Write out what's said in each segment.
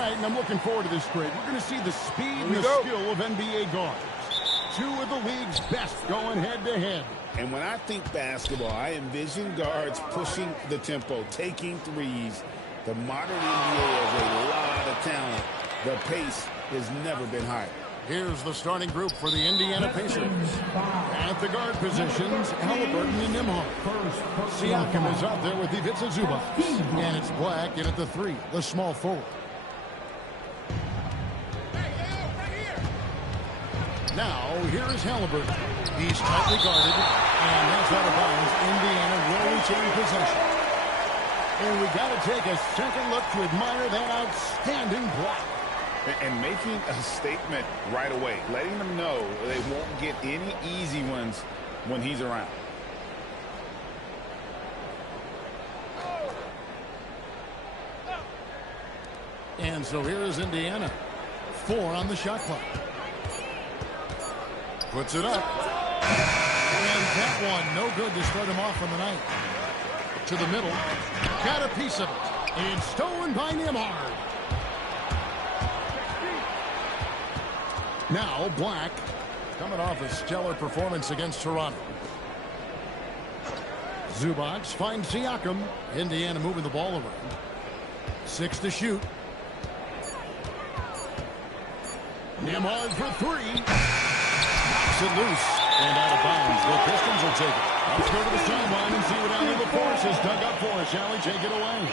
right, and I'm looking forward to this trade. We're going to see the speed and the skill of NBA guards. Two of the league's best going head-to-head. And when I think basketball, I envision guards pushing the tempo, taking threes. The modern NBA has a lot of talent. The pace has never been higher. Here's the starting group for the Indiana Pacers. At the guard positions, Halliburton and Nembhard. Siakam is out there with Ivica Zubac. And it's Black in at the 3, the small forward. Now, here is Halliburton. He's tightly guarded, and that's out of bounds. Indiana will retain possession. And we got to take a second look to admire that outstanding block. And making a statement right away, letting them know they won't get any easy ones when he's around. And so here is Indiana. 4 on the shot clock. Puts it up. And that one, no good to start him off on the night. To the middle. Got a piece of it. And stolen by Nembhard. Now Black coming off a stellar performance against Toronto. Zubac finds Siakam. Indiana moving the ball around. 6 to shoot. Nembhard for 3. Knocks it loose. And out of bounds. The Pistons will take it. Let's go to the sideline and see what Allie LaForce has dug up for us. Allie, take it away.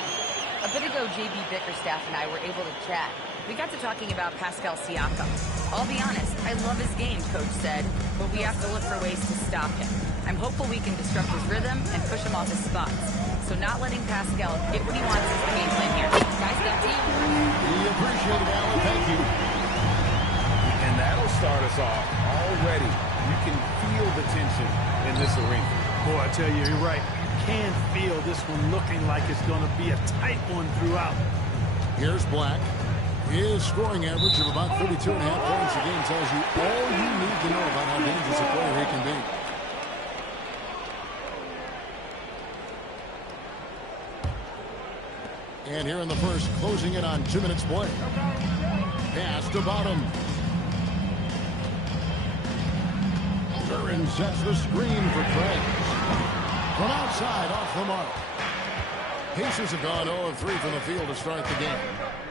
A bit ago, J.B. Bickerstaff and I were able to chat. We got to talking about Pascal Siakam. I'll be honest, I love his game, Coach said, but we have to look for ways to stop him. I'm hopeful we can disrupt his rhythm and push him off his spots. So not letting Pascal get what he wants is the game plan here. Guys, back to you. We appreciate it, Allie. Thank you. And that'll start us off already. You can feel the tension in this arena. Boy, I tell you, you're right. You can feel this one looking like it's going to be a tight one throughout. Here's Black. His scoring average of about 32.5 points a game tells you all you need to know about how dangerous a player he can be. And here in the first, closing in on 2 minutes play. Pass to Bottom. Curran sets the screen for Craig. From outside, off the mark. Pacers have gone 0 of 3 from the field to start the game.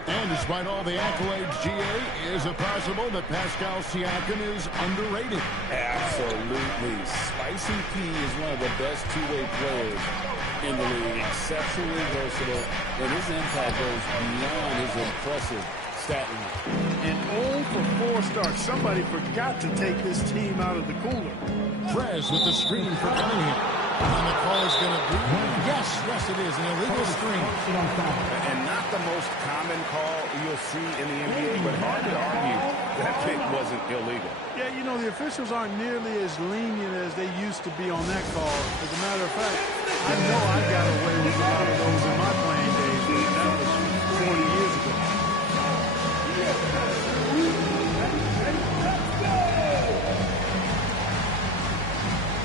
And despite all the accolades, GA, is it possible that Pascal Siakam is underrated? Absolutely. Spicy P is one of the best two-way players in the league. Exceptionally versatile, and his impact goes beyond his impressive stat line. And 0 for 4 starts. Somebody forgot to take this team out of the cooler. Prez with the screen for Cunningham. And the call is going to be, yes, it is, an illegal screen. And not the most common call you'll see in the NBA, but hard to argue that pick wasn't illegal. Yeah, you know, the officials aren't nearly as lenient as they used to be on that call. As a matter of fact, I know I got away with a lot of those in my playing days, but that was 40 years ago.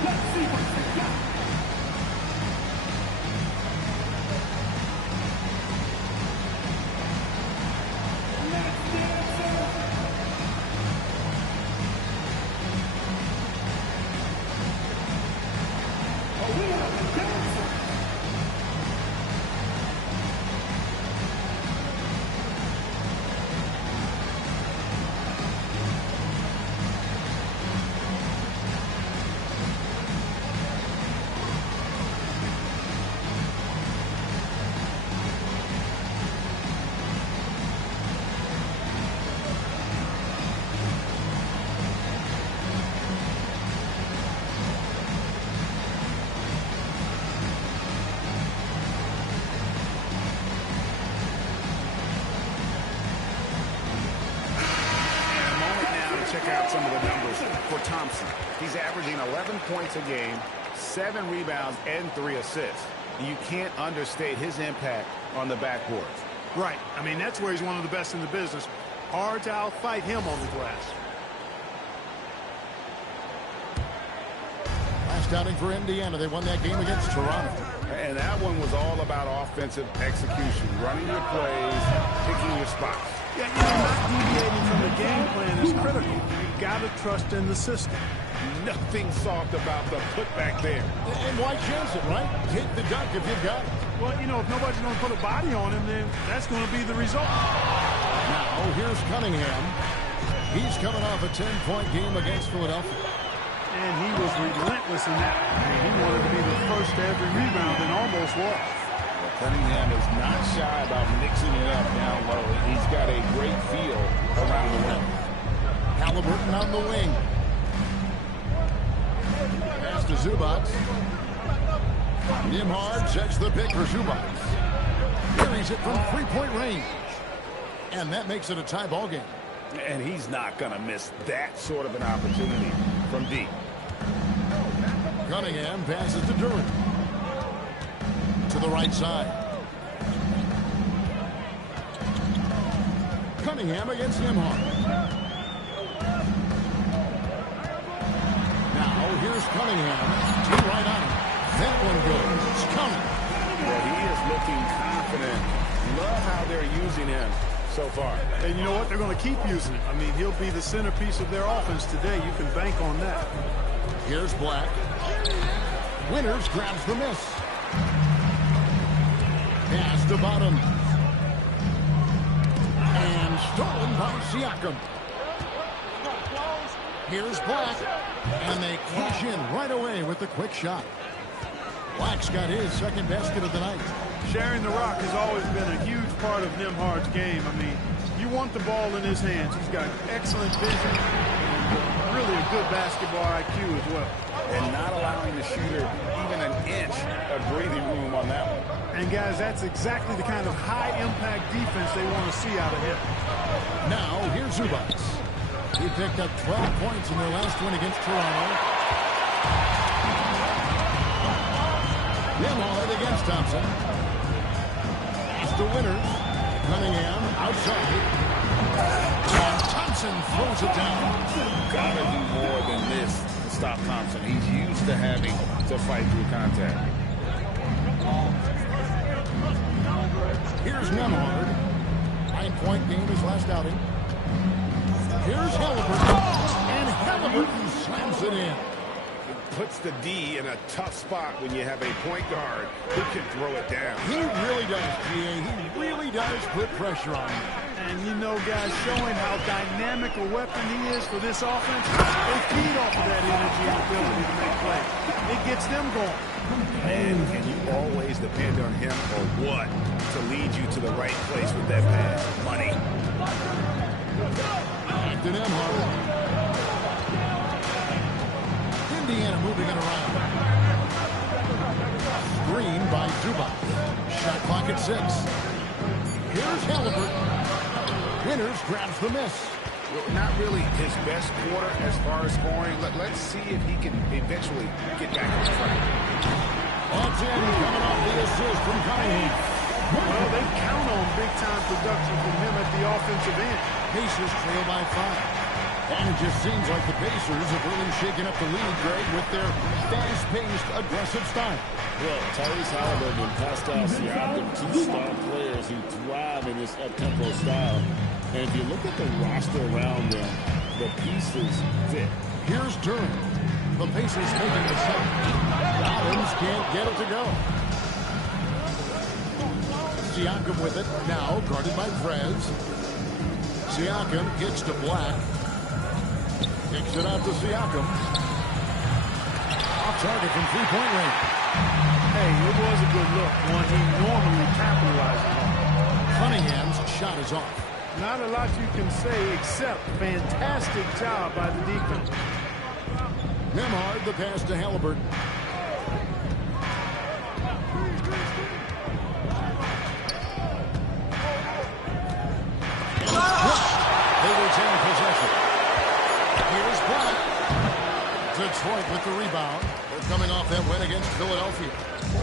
Let's see what they got. Check out some of the numbers for Thompson. He's averaging 11 points a game, 7 rebounds, and 3 assists. You can't understate his impact on the backboard. Right. I mean, that's where he's one of the best in the business. Hard to outfight him on the glass. Last outing for Indiana. They won that game against Toronto. And that one was all about offensive execution, running your plays, picking your spots. Yeah, not deviating from the game plan is critical. You've got to trust in the system. Nothing soft about the putback there. And why chance it, right? Take the dunk if you've got it. Well, if nobody's going to put a body on him, then that's going to be the result. Now, here's Cunningham. He's coming off a 10-point game against Philadelphia. And he was relentless in that. He wanted to be the first to every rebound and almost was. Cunningham is not shy about mixing it up down low. He's got a great feel around the rim. Halliburton on the wing. Pass to Zubac. Nembhard sets the pick for Zubac. Carries it from three-point range. And that makes it a tie ball game. And he's not going to miss that sort of an opportunity from deep. Cunningham passes to Duren. To the right side. Cunningham against Nembhard. Now here's Cunningham. Two right on him. That one goes. Coming. Well, he is looking confident. Love how they're using him so far. And you know what? They're going to keep using it. I mean, he'll be the centerpiece of their offense today. You can bank on that. Here's Black. Winters grabs the miss. Pass to Bottom. And stolen by Siakam. Here's Black. And they cash in right away with the quick shot. Black's got his second basket of the night. Sharing the rock has always been a huge part of Nembhard's game. I mean, you want the ball in his hands. He's got excellent vision and really a good basketball IQ as well. And not allowing the shooter even an inch of breathing room on that one. And, guys, that's exactly the kind of high-impact defense they want to see out of him. Now, here's Zubac. He picked up 12 points in their last win against Toronto. Nembhard against Thompson. Pass to Winters. Cunningham outside. And Thompson throws it down. Gotta do more than this to stop Thompson. He's used to having to fight through contact. Here's Nembhard. 9-point game his last outing. Here's Halliburton. And Halliburton slams it in. Puts the D in a tough spot when you have a point guard who can throw it down. He really does, G.A. He really does put pressure on him. And, guys, showing how dynamic a weapon he is for this offense, they feed off of that energy and ability to make plays. It gets them going. And can you always depend on him or what to lead you to the right place with that pass? Money. Back to Nembhard. Indiana moving it around. Screen by Zubac. Shot clock at 6. Here's Halliburton. Winters grabs the miss. Not really his best quarter as far as scoring. Let's see if he can eventually get back on track. That's in, coming off the assist from Cunningham. Well, they count on big-time production from him at the offensive end. Pacers trail by 5. And it just seems like the Pacers have really shaken up the league, Greg, with their fast-paced, aggressive style. Well, Tyrese Halliburton and Pascal Siakam, two star players who thrive in this up-tempo style. And if you look at the roster around them, the pieces fit. Here's Duren. The Pacers taking the shot. Adams can't get it to go. Siakam with it, now guarded by Prez. Siakam gets to Black. Kicks it out to Siakam. Off target from three-point range. Hey, it was a good look, one he normally capitalizes on. Cunningham's shot is off. Not a lot you can say except fantastic job by the defense. Nembhard, the pass to Halliburton. They retain possession. Here's Black. Detroit with the rebound. They're coming off that win against Philadelphia.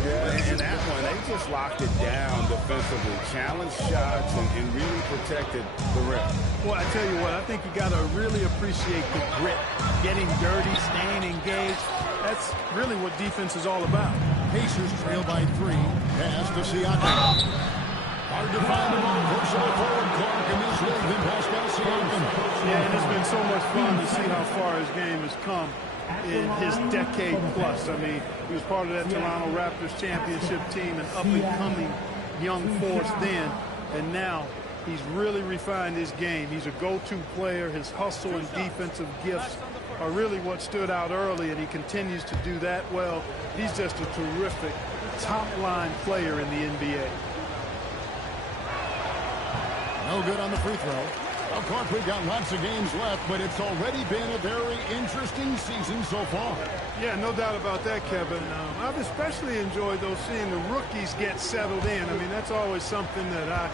Yeah, in that one, they just locked it down defensively, challenged shots, and really protected the rim. Well, I tell you what, I think you got to really appreciate the grit. Getting dirty, staying engaged. That's really what defense is all about. Pacers trail by 3. Pass to Siakam. Hard to find him on personal forward Clark in this league. so much fun to see how far his game has come in his decade plus. I mean, he was part of that Toronto Raptors championship team, an up-and-coming young force then, and now he's really refined his game. He's a go-to player. His hustle and defensive gifts are really what stood out early, and he continues to do that well. He's just a terrific top-line player in the NBA. No good on the free throw. Of course, we've got lots of games left, but it's already been a very interesting season so far. Yeah, no doubt about that, Kevin. I've especially enjoyed, though, seeing the rookies get settled in. I mean, that's always something that I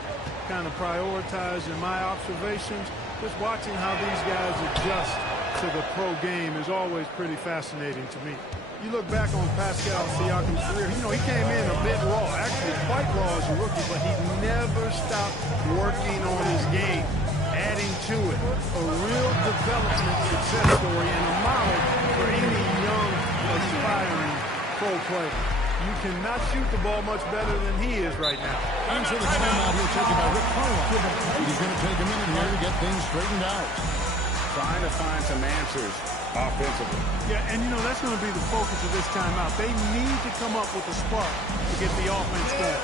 kind of prioritize in my observations. Just watching how these guys adjust to the pro game is always pretty fascinating to me. You look back on Pascal Siakam's career, you know, he came in a bit raw, actually quite raw as a rookie, but he never stopped working on his game, adding to it. A real development success story and a model for any young, aspiring pro player. You cannot shoot the ball much better than he is right now. And so the timeout here taken by Rick Carlisle. He's going to take a minute here to get things straightened out. Trying to find some answers offensively. Yeah, and you know, that's going to be the focus of this timeout. They need to come up with a spark to get the offense going.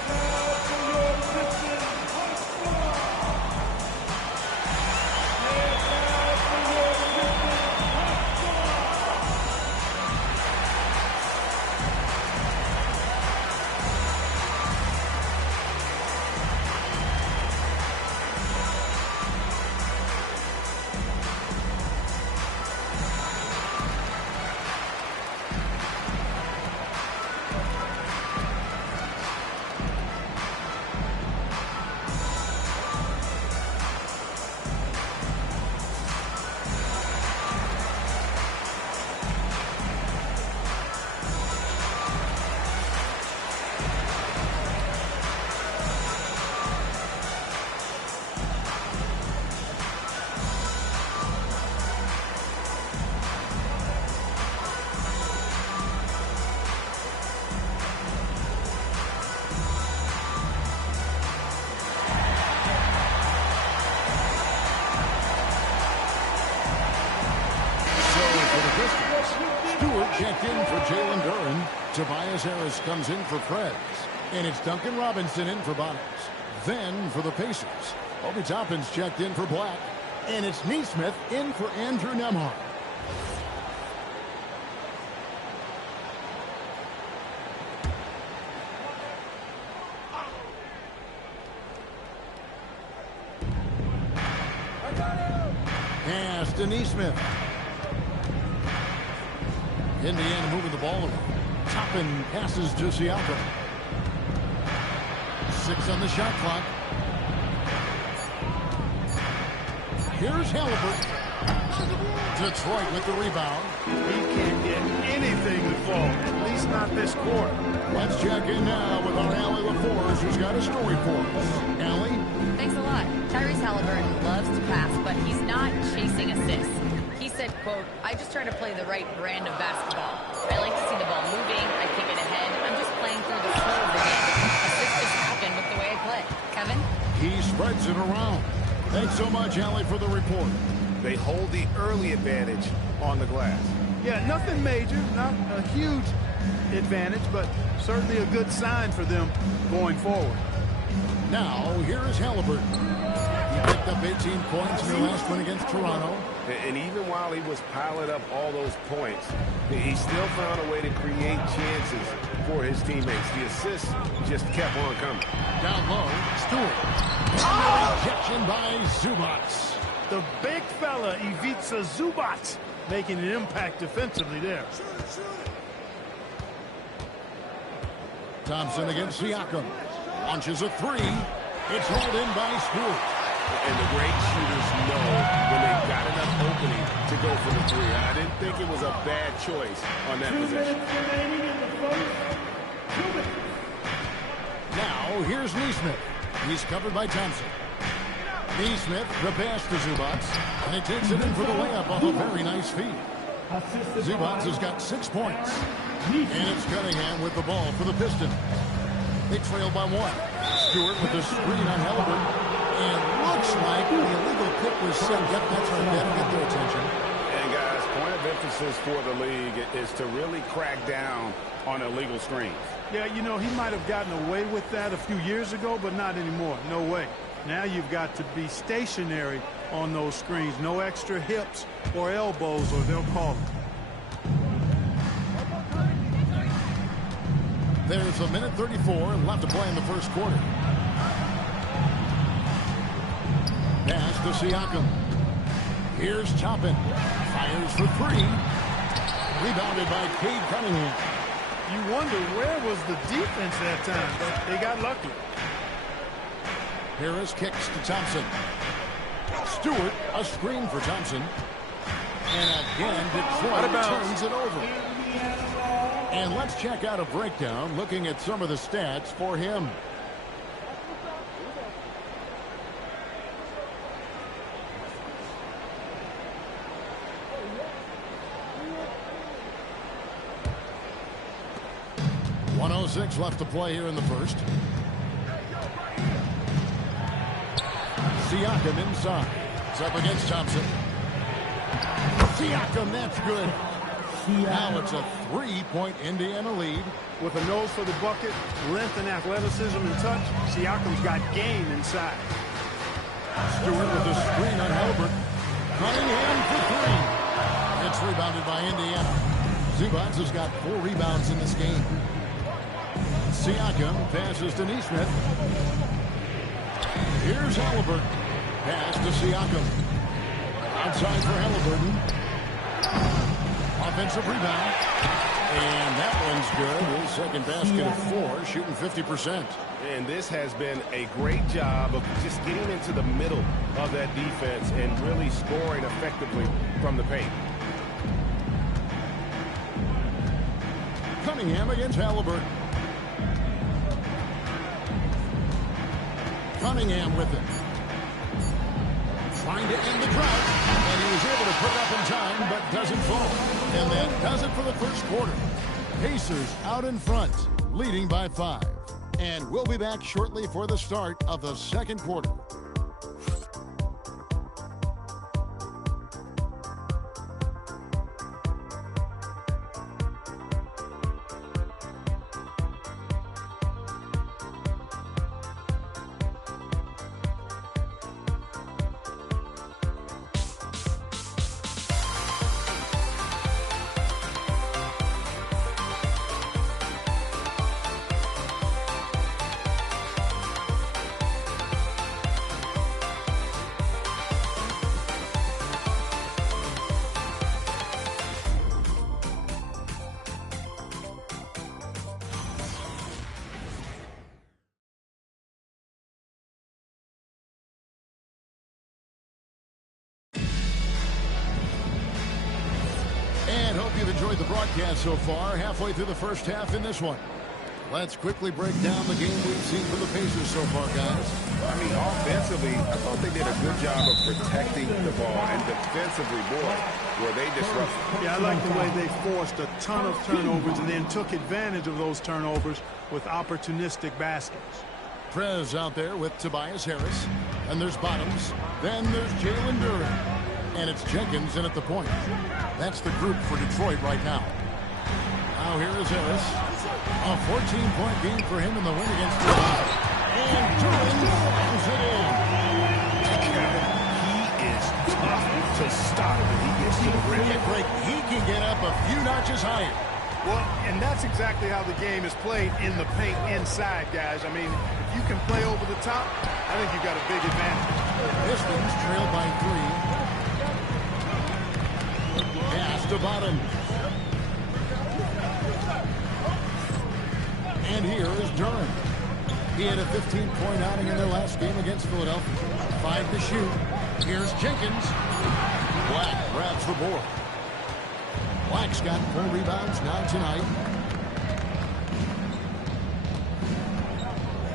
Checked in for Jalen Duren. Tobias Harris comes in for Preds. And it's Duncan Robinson in for Bottoms. Then for the Pacers, Obi Toppin's checked in for Black. And it's Neesmith in for Andrew Nembhard. Pass to Neesmith. Indiana moving the ball around. Toppin passes to Siakam. 6 on the shot clock. Here's Halliburton. Detroit with the rebound. He can't get anything to fall, at least not this quarter. Let's check in now with our Allie LaForge, who's got a story for us. Allie? Thanks a lot. Tyrese Halliburton loves to pass, but he's not chasing assists. He said, quote, "I just try to play the right brand of basketball. I like to see the ball moving. I kick it ahead. I'm just playing through the flow of the game. Assists just happen with the way I play." Kevin? He spreads it around. Thanks so much, Allie, for the report. They hold the early advantage on the glass. Yeah, nothing major, not a huge advantage, but certainly a good sign for them going forward. Now, here is Halliburton. He picked up 18 points in the last one against Toronto. And even while he was piling up all those points, he still found a way to create chances for his teammates. The assists just kept on coming. Down low, Stewart. Oh! Rejection by Zubac. The big fella, Ivica Zubac, making an impact defensively there. Thompson against Siakam. Launches a three. It's hauled in by Stewart. And the great shooters know when they've got enough opening to go for the three. I didn't think it was a bad choice on that possession. Now, here's Neesmith. He's covered by Thompson. Neesmith, the pass to Zubac, and he takes it in for the layup off a very nice feed. Zubac has got 6 points. And it's Cunningham with the ball for the Pistons. They trail by 1. Stewart with the screen on Halliburton. And looks like the illegal pick was set. Yep, that's right. That'll get their attention. And, guys, point of emphasis for the league is to really crack down on illegal screens. Yeah, you know, he might have gotten away with that a few years ago, but not anymore. No way. Now you've got to be stationary on those screens. No extra hips or elbows, or they'll call it. There's a minute 34 left to play in the first quarter. Pass to Siakam. Here's Toppin. Fires for three. Rebounded by Cade Cunningham. You wonder where was the defense that time, but they got lucky. Harris kicks to Thompson. Stewart, a screen for Thompson. And again, Detroit turns it over. And let's check out a breakdown looking at some of the stats for him. .106 left to play here in the first. Siakam inside. It's up against Thompson. Siakam, that's good. Now it's a three-point Indiana lead. With a nose for the bucket, length and athleticism and touch, Siakam's got game inside. Stewart with a screen on Halbert. Cunningham for three. It's rebounded by Indiana. Zubac has got 4 rebounds in this game. Siakam passes to Nesmith. Here's Halliburton. Pass to Siakam. Outside for Halliburton. Offensive rebound. And that one's good. His second basket of 4, shooting 50%. And this has been a great job of just getting into the middle of that defense and really scoring effectively from the paint. Cunningham against Halliburton. Cunningham with it. Trying to end the drought. And he was able to put it up in time, but doesn't fall. And that does it for the first quarter. Pacers out in front, leading by 5. And we'll be back shortly for the start of the second quarter. And hope you've enjoyed the broadcast so far, halfway through the first half in this one. Let's quickly break down the game we've seen from the Pacers so far, guys. I mean, offensively, I thought they did a good job of protecting the ball, and defensively, boy, were they disruptive. Yeah, I like the way they forced a ton of turnovers and then took advantage of those turnovers with opportunistic baskets. Prez out there with Tobias Harris. And there's Bottoms. Then there's Jalen Duren. And it's Jenkins in at the point. That's the group for Detroit right now. Now here is Harris. A 14-point game for him in the win against Toronto. And Duren slams it in. He is tough to stop when he gets to the rim. He can get up a few notches higher. Well, and that's exactly how the game is played in the paint inside, guys. I mean, if you can play over the top, I think you've got a big advantage. Pistons trailed by 3. Pass to Bottoms. And here is Duren. He had a 15-point outing in their last game against Philadelphia. 5 to shoot. Here's Jenkins. Black grabs the board. Black's got 4 rebounds now tonight.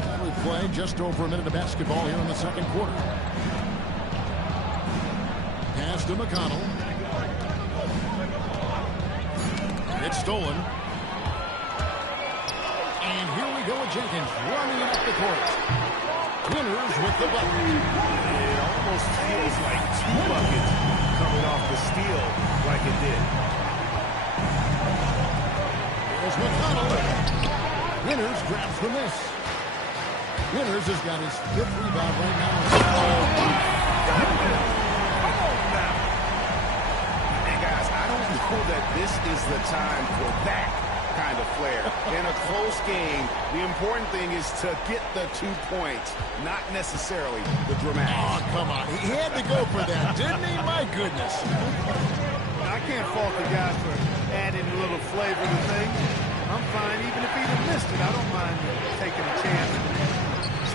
And we've played just over a minute of basketball here in the second quarter. Pass to McConnell. It's stolen. And here we go with Jenkins running it up the court. Winners with the bucket. It almost feels like Ayers has got his 5th rebound right now. And guys, I don't know that this is the time for that kind of flair. In a close game, the important thing is to get the 2 points, not necessarily the dramatic. Oh, come on. He had to go for that, didn't he? My goodness. I can't fault the guy for adding a little flavor to things. I'm fine. Even if he'd have missed it, I don't mind taking a chance.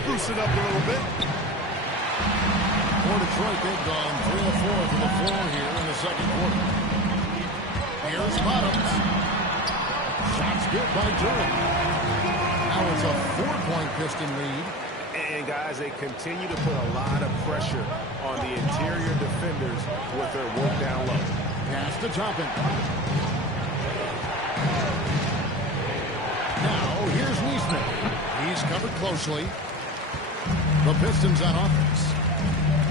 Spruce it up a little bit. For Detroit, they've gone 3 of 4 from the floor here in the second quarter. Here's Bottoms. Shots good by Durham. Now it's a 4-point Piston lead. And guys, they continue to put a lot of pressure on the interior defenders with their work down low. Pass to Toppin. Now here's Neesmith. He's covered closely. The Pistons on offense.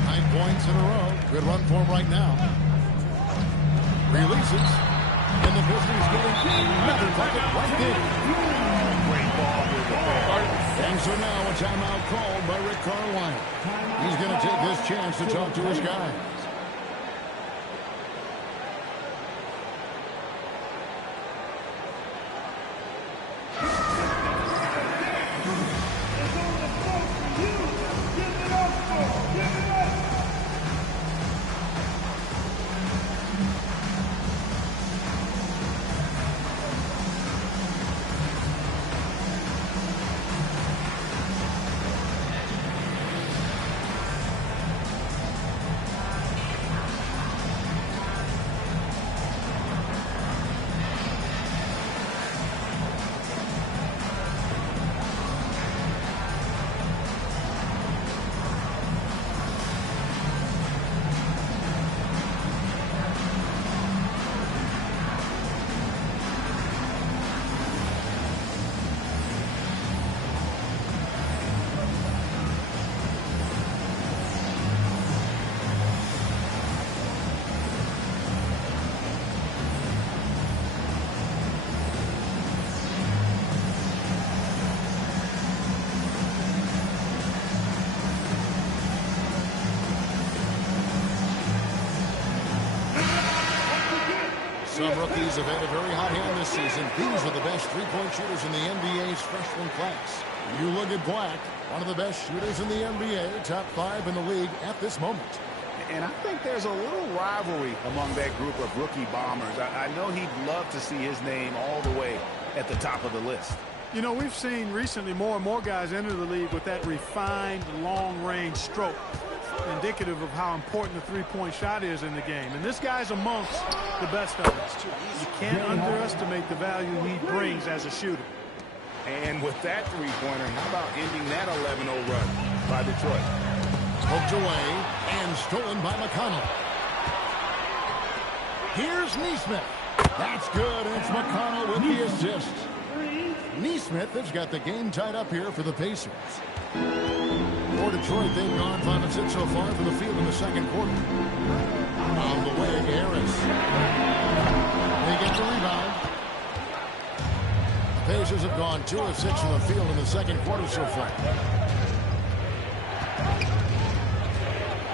9 points in a row. Good run for him right now. Releases. And the Pistons getting another bucket right there. Great ball with the pair. And so now a timeout called by Rick Carlisle. He's going to take this chance to talk to his guys. Some rookies have had a very hot hand this season. These are the best three-point shooters in the NBA's freshman class. You look at Black, one of the best shooters in the NBA, top 5 in the league at this moment. And I think there's a little rivalry among that group of rookie bombers. I know he'd love to see his name all the way at the top of the list. You know, we've seen recently more and more guys enter the league with that refined long-range stroke, indicative of how important the three-point shot is in the game. And this guy's amongst the best of us. You can't underestimate the value he brings as a shooter. And with that three-pointer, how about ending that 11-0 run by Detroit? Poked away and stolen by McConnell. Here's Neesmith. That's good. It's McConnell with the assist. Neesmith has got the game tied up here for the Pacers. For Detroit, they've gone 5 of 6 so far from the field in the second quarter. On the way, Harris. They get the rebound. The Pacers have gone 2 of 6 from the field in the second quarter so far.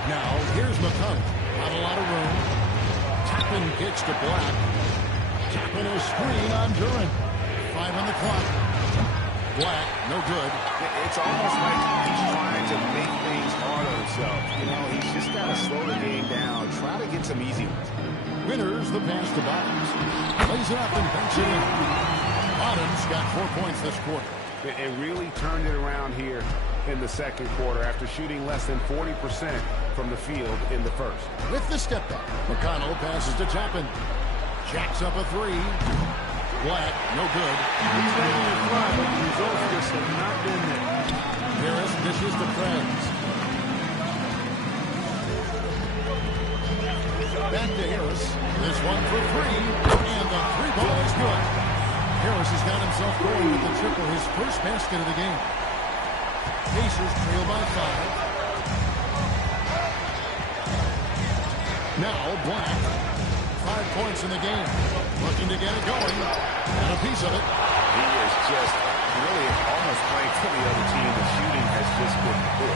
Now, here's McConnell. Not a lot of room. Toppin kicks to Black. Toppin a screen on Durant. 5 on the clock. Black, no good. It's almost like he's trying to make things hard on himself. You know, he's just got to slow the game down. Try to get some easy ones. Winners the pass to Bottoms. Lays it up and banks it in. Bottoms got 4 points this quarter. And really turned it around here in the second quarter after shooting less than 40% from the field in the first. With the step back, McConnell passes to Toppin. Jacks up a 3. Black, no good. He's letting it fly, but the results just have not been there. Harris dishes to Prez. Back to Harris. This one for 3. And the 3-ball is good. Harris has got himself going with the triple, his first basket of the game. Pacers trail by 5. Now Black. 5 points in the game. Looking to get it going. And a piece of it. He is just really almost playing for the other team. The shooting has just been poor.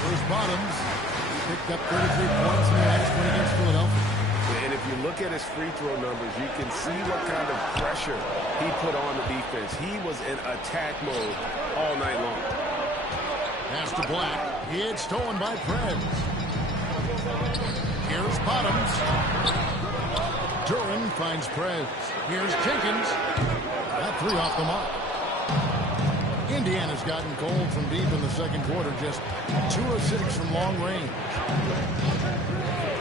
Here's Bottoms. He picked up 33 points in the last one against Philadelphia. And if you look at his free throw numbers, you can see what kind of pressure he put on the defense. He was in attack mode all night long. Pass to Black. It's stolen by Preds. Here's Bottoms. Duran finds Preds. Here's Jenkins. That three off the mark. Indiana's gotten cold from deep in the second quarter. Just 2 of 6 from long range.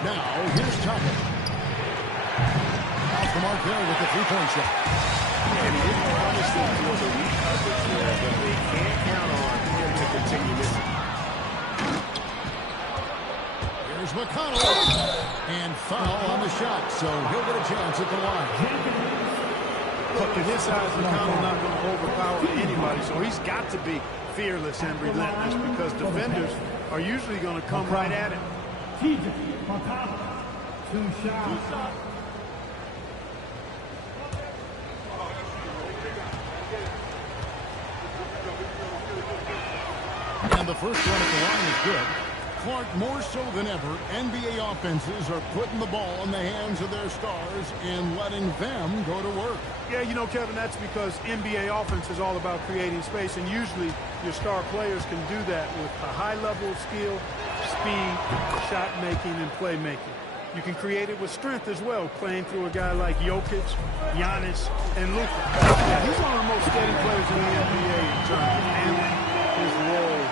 Now, here's Tucker. Off the mark there with the three-point shot. And he didn't promise them to the weak coverage there, but they can't count on him to continue missing. Here's McConnell. And foul on the shot, so he'll get a chance at the line. Look, at his size, McConnell not going to overpower anybody, so he's got to be fearless and relentless because defenders are usually going to come right at him. Two shots. And the first run at the line is good. Clark, more so than ever, NBA offenses are putting the ball in the hands of their stars and letting them go to work. Yeah, you know, Kevin, that's because NBA offense is all about creating space, and usually your star players can do that with a high level of skill, speed, shot making, and playmaking. You can create it with strength as well, playing through a guy like Jokic, Giannis, and Luka. Yeah, he's one of the most steady players in the NBA in terms of handling his role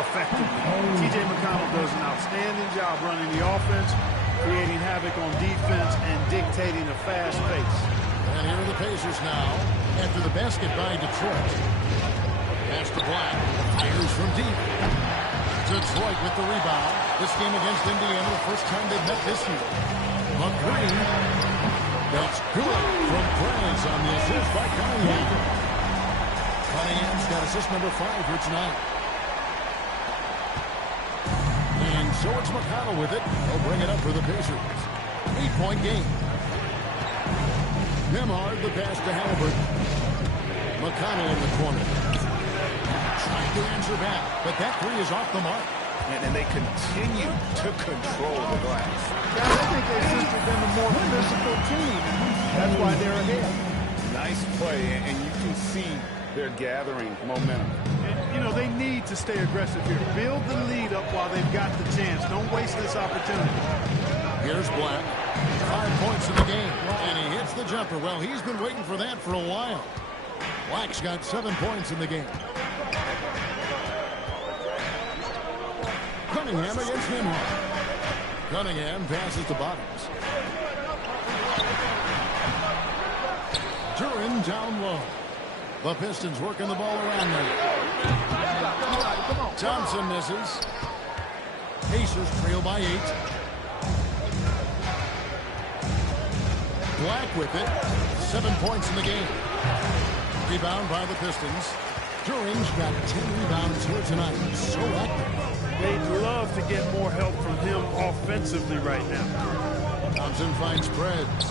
effectively. T.J. McConnell does an outstanding job running the offense, creating havoc on defense, and dictating a fast pace. And here are the Pacers now after the basket by Detroit. Pass to Black. Fires from deep. Detroit with the rebound. This game against Indiana, the first time they've met this year. McGreen. That's good from Prez on the assist by Cunningham. Cunningham's got assist number 5 for tonight. And so it's McConnell with it. He'll bring it up for the Pacers. 8-point game. Nembhard the pass to Halliburton. McConnell in the corner. Trying to answer back, but that three is off the mark. And they continue to control the glass. Guys, I think they've simply been a more physical team. That's why they're ahead. Nice play, and you can see they're gathering momentum. And, you know, they need to stay aggressive here. Build the lead up while they've got the chance. Don't waste this opportunity. Here's Black. 5 points in the game, and he hits the jumper. Well, he's been waiting for that for a while. Black's got 7 points in the game. Cunningham against Nembhard. Cunningham passes to Bottoms. Duran down low. The Pistons working the ball around there. Thompson misses. Pacers trail by 8. Black with it. 7 points in the game. Rebound by the Pistons. Duran's got 10 rebounds here tonight. So active. They'd love to get more help from him offensively right now. Thompson finds Preds.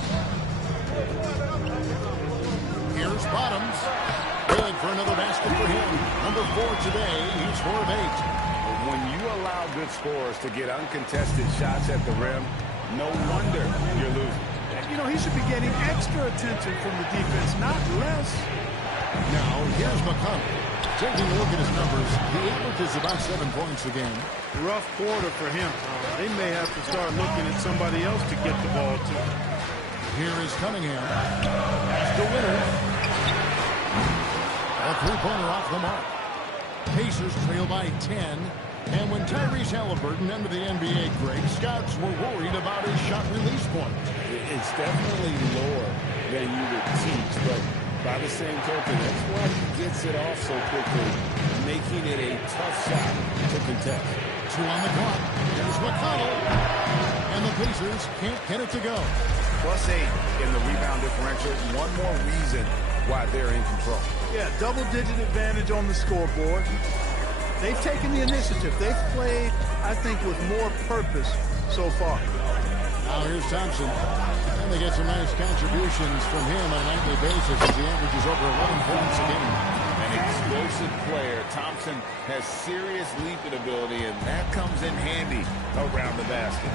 Here's Bottoms. Good for another basket for him. Number 4 today. He's 4 of 8. When you allow good scorers to get uncontested shots at the rim, no wonder you're losing. You know, he should be getting extra attention from the defense, not less. Now, here's McConnell. Taking a look at his numbers, the average is about 7 points a game. Rough quarter for him. They may have to start looking at somebody else to get the ball to. Here is Cunningham. That's the winner. A three-pointer off the mark. Pacers trail by 10. And when Tyrese Halliburton entered the NBA, Greg, scouts were worried about his shot release point. It's definitely lower than you would teach, but by the same token, that's why he gets it off so quickly, making it a tough shot to contest. 2 on the clock. Here's McConnell. And the Pacers can't get it to go. +8 in the rebound differential. One more reason why they're in control. Yeah, double-digit advantage on the scoreboard. They've taken the initiative. They've played, I think, with more purpose so far. Now here's Thompson. And And they get some nice contributions from him on a nightly basis as he averages over 11 points a game. An explosive player. Thompson has serious leaping ability, and that comes in handy around the basket.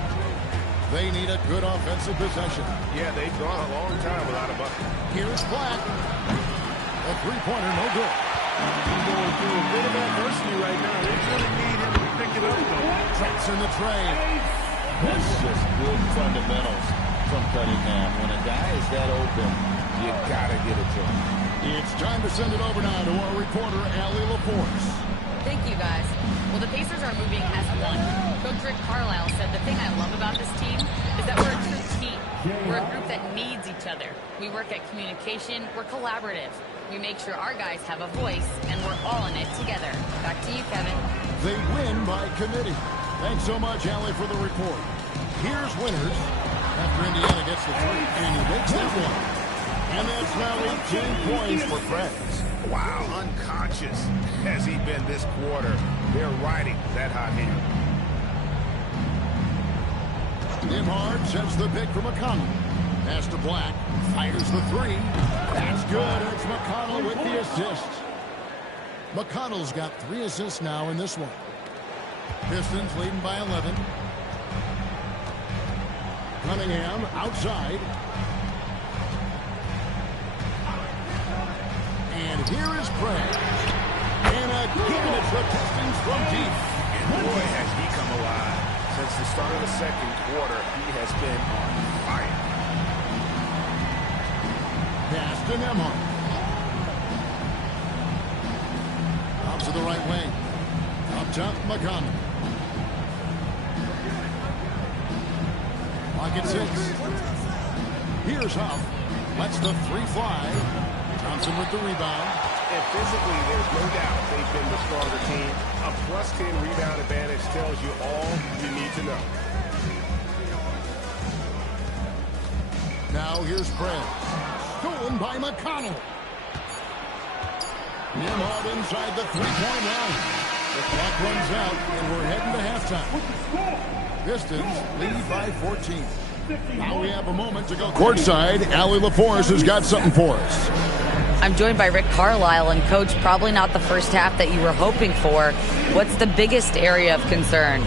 They need a good offensive possession. Yeah, they've gone a long time without a bucket. Here's Black. A three-pointer, no good. He's going through a bit of adversity right now. They really need him to pick it up, though. Traps in the tray. That's just good fundamentals from Cunningham. When a guy is that open, you gotta get it to him. It's time to send it over now to our reporter, Allie LaForce. Thank you, guys. Well, the Pacers are moving as one. Coach Rick Carlisle said the thing I love about this team is that we're a true team. We're a group that needs each other. We work at communication. We're collaborative. We make sure our guys have a voice, and we're all in it together. Back to you, Kevin. They win by committee. Thanks so much, Allie, for the report. Here's Winters after Indiana gets the three, and he makes that one. And that's now 18 points for Preds. Wow, unconscious has he been this quarter. They're riding that hot hand. Nembhard sets the pick for McConnell. Pass to Black. Fires the three. That's good. It's McConnell with the assist. McConnell's got 3 assists now in this one. Pistons leading by 11. Cunningham outside. And here is Preds. And again, it's the Pistons from deep. And boy, has he come alive. Since the start of the second quarter, he has been on fire. Pass to Nembhard. Out to the right wing. Up top, McConnell. Pocket 6. Here's Huff. Lets the three fly. Thompson with the rebound. And physically, there's no doubt they've been the stronger team. A +10 rebound advantage tells you all you need to know. Now here's Preds. Stolen by McConnell. Nembhard inside the three-point line. The clock runs out, and we're heading to halftime. Pistons lead by 14. Now we have a moment to go courtside. Allie LaForce has got something for us. I'm joined by Rick Carlisle, and Coach, probably not the first half that you were hoping for. What's the biggest area of concern?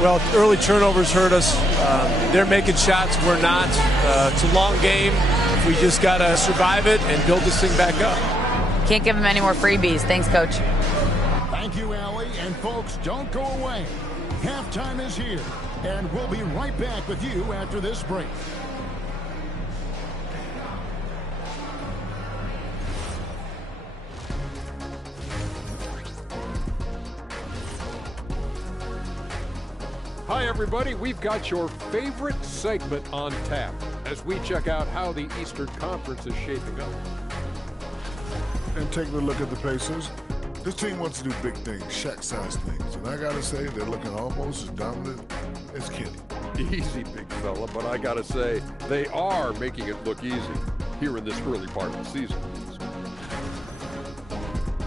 Well, early turnovers hurt us. They're making shots. We're not. It's a long game. We just got to survive it and build this thing back up. Can't give them any more freebies. Thanks, Coach. Thank you, Allie. And folks, don't go away. Halftime is here, and we'll be right back with you after this break. Hi, everybody. We've got your favorite segment on tap as we check out how the Eastern Conference is shaping up. And taking a look at the Pacers, this team wants to do big things, Shaq-sized things. And I got to say, they're looking almost as dominant as Kenny. Easy, big fella, but I got to say, they are making it look easy here in this early part of the season.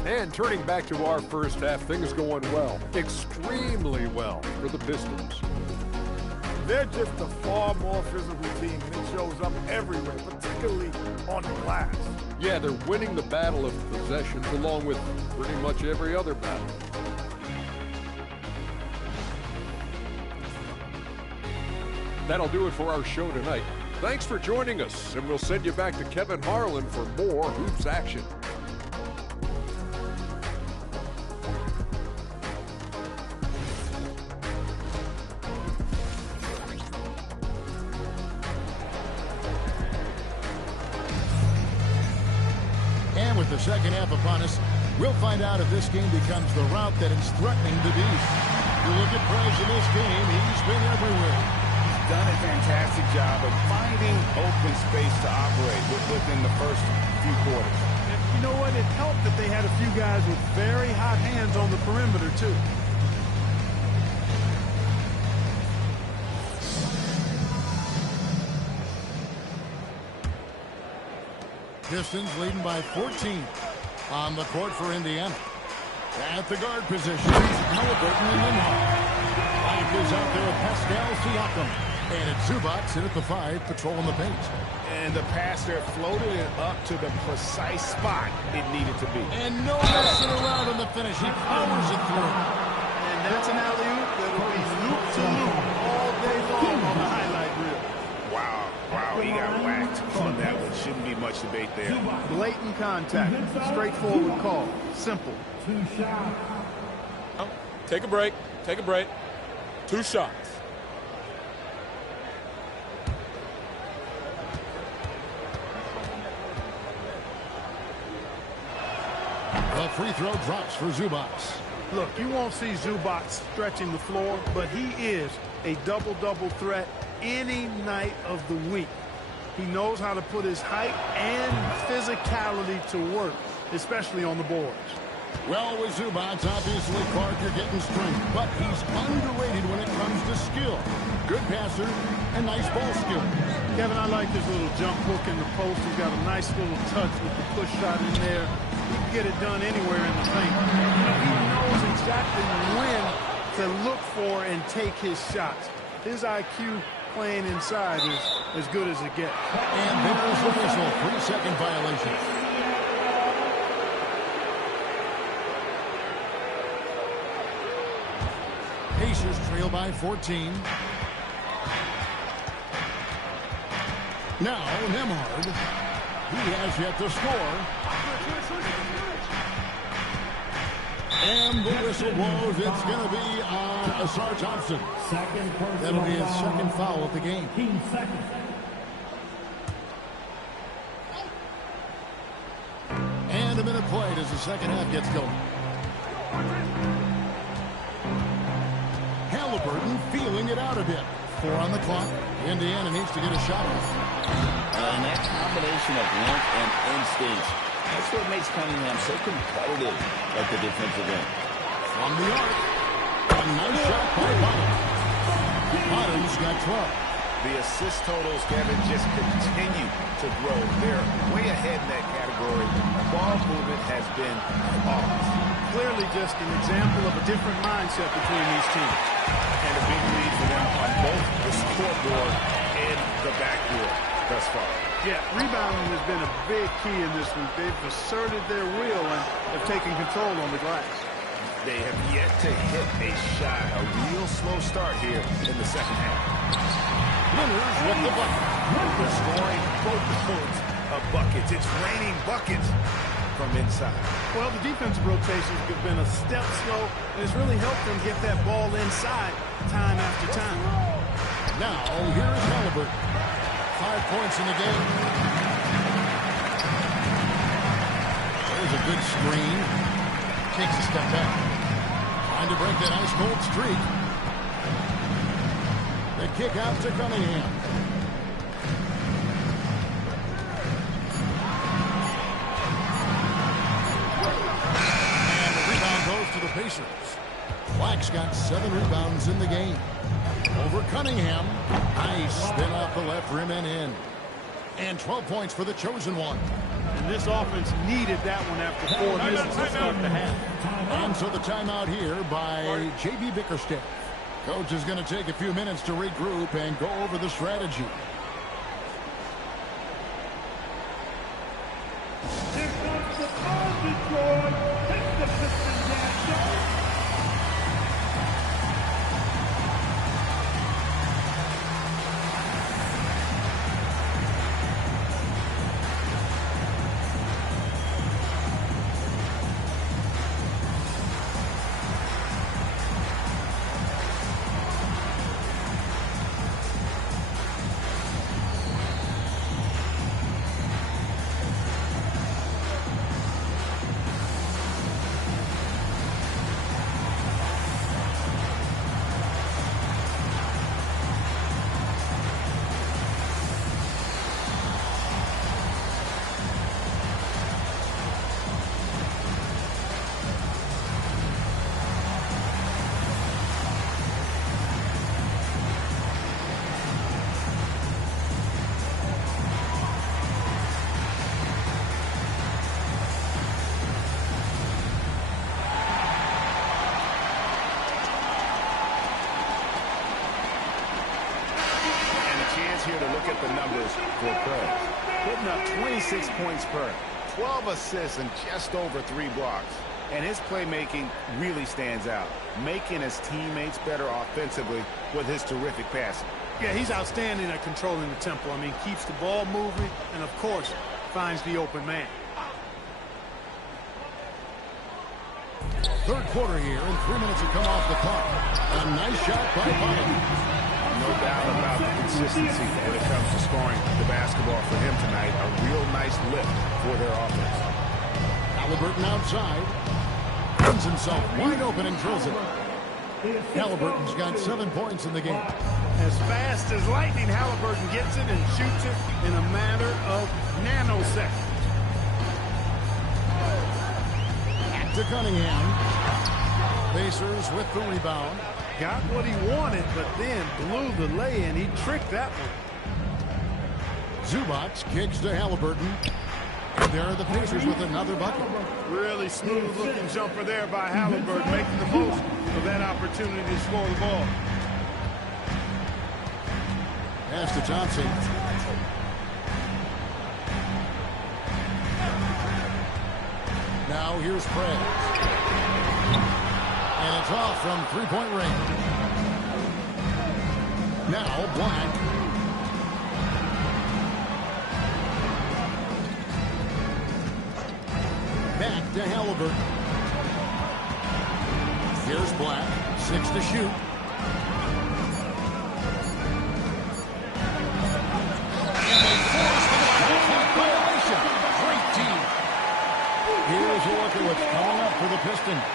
And turning back to our first half, things going well, extremely well for the Pistons. They're just a far more physical team, and it shows up everywhere, particularly on the glass. Yeah, they're winning the battle of possessions along with pretty much every other battle. That'll do it for our show tonight. Thanks for joining us, and we'll send you back to Kevin Harlan for more Hoops action. And with the second half upon us, we'll find out if this game becomes the route that it's threatening to be. You look at Preds in this game, he's been everywhere. He's done a fantastic job of finding open space to operate within the first few quarters. And you know what? It helped that they had a few guys with very hot hands on the perimeter, too. Pistons leading by 14 on the court for Indiana. At the guard position, Halliburton and Nembhard. Black is out there with Pascal Siakam. And it's Zubac in at the 5, patrolling the paint. And the pass there floated it up to the precise spot it needed to be. And no messing around on the finish. He powers it through. And that's an alley-oop that'll be loop to loop all day long on the highlight reel. Wow, he got whacked on that one. Shouldn't be much debate there. Blatant contact. Straightforward call. Simple. Take a break. Take a break. 2 shots. The free throw drops for Zubac. Look, you won't see Zubac stretching the floor, but he is a double-double threat any night of the week. He knows how to put his height and physicality to work, especially on the boards. Well, with Zubac, obviously, Clark, you're getting strength, but he's underrated when it comes to skill. Good passer and nice ball skill. Kevin, I like this little jump hook in the post. He's got a nice little touch with the push shot in there. He can get it done anywhere in the paint. He knows exactly when to look for and take his shots. His IQ playing inside is as good as it gets. And there's the whistle. 3-second violation. Pacers trail by 14. Now, Nembhard. He has yet to score. And the whistle blows. It's going to be on Ausar Thompson. That'll be his second foul of the game. And a minute played as the second half gets going. Halliburton feeling it out a bit. 4 on the clock. Indiana needs to get a shot off. And that combination of length and instincts, that's what makes Cunningham so competitive at the defensive end. From the arc, a nice shot by Bottom. Bottom's got 12. The assist totals, Kevin, just continue to grow. They're way ahead in that category. Ball movement has been flawless. Clearly just an example of a different mindset between these teams. And a big lead for them on both the scoreboard and the backboard thus far. Yeah, rebounding has been a big key in this one. They've asserted their will and have taken control on the glass. They have yet to hit a shot, a real slow start here in the second half. Winners with the bucket. They're scoring boatloads of buckets. It's raining buckets from inside. Well, the defensive rotations have been a step slow, and it's really helped them get that ball inside time after time. Now, here is Halliburton. 5 points in the game. There's a good screen. Takes a step back. Trying to break that ice-cold streak. The kick out to Cunningham. And the rebound goes to the Pacers. Black's got 7 rebounds in the game. Over Cunningham. Nice spin off the left rim and in. And 12 points for the chosen one. And this offense needed that one after 4 minutes to start the half. And so the timeout here by J.B. Bickerstaff. Coach is going to take a few minutes to regroup and go over the strategy. Here comes the ball, Detroit. Hit the Pistons, Jackson. chance here to look at the numbers for Prez. Putting up 26 points per, 12 assists, and just over 3 blocks. And his playmaking really stands out, making his teammates better offensively with his terrific passing. Yeah, he's outstanding at controlling the tempo. I mean, keeps the ball moving and, of course, finds the open man. Third quarter here, and 3 minutes have come off the clock. A nice shot by Bynum. No doubt about the consistency when it comes to scoring the basketball for him tonight. A real nice lift for their offense. Halliburton outside. Finds himself wide open and drills it. Halliburton's got 7 points in the game. As fast as lightning, Halliburton gets it and shoots it in a matter of nanoseconds. Back to Cunningham. Pacers with the rebound. Got what he wanted, but then blew the lay-in. He tricked that one. Zubac kicks to Halliburton. And there are the Pacers with another bucket. Really smooth-looking jumper there by Halliburton, making the most of that opportunity to score the ball. Pass to Thompson. Now here's Prez. And it's off from three-point range. Now Black. Back to Halliburton. Here's Black. 6 to shoot. Violation. Great team. Here's a look at what's coming up for the Pistons.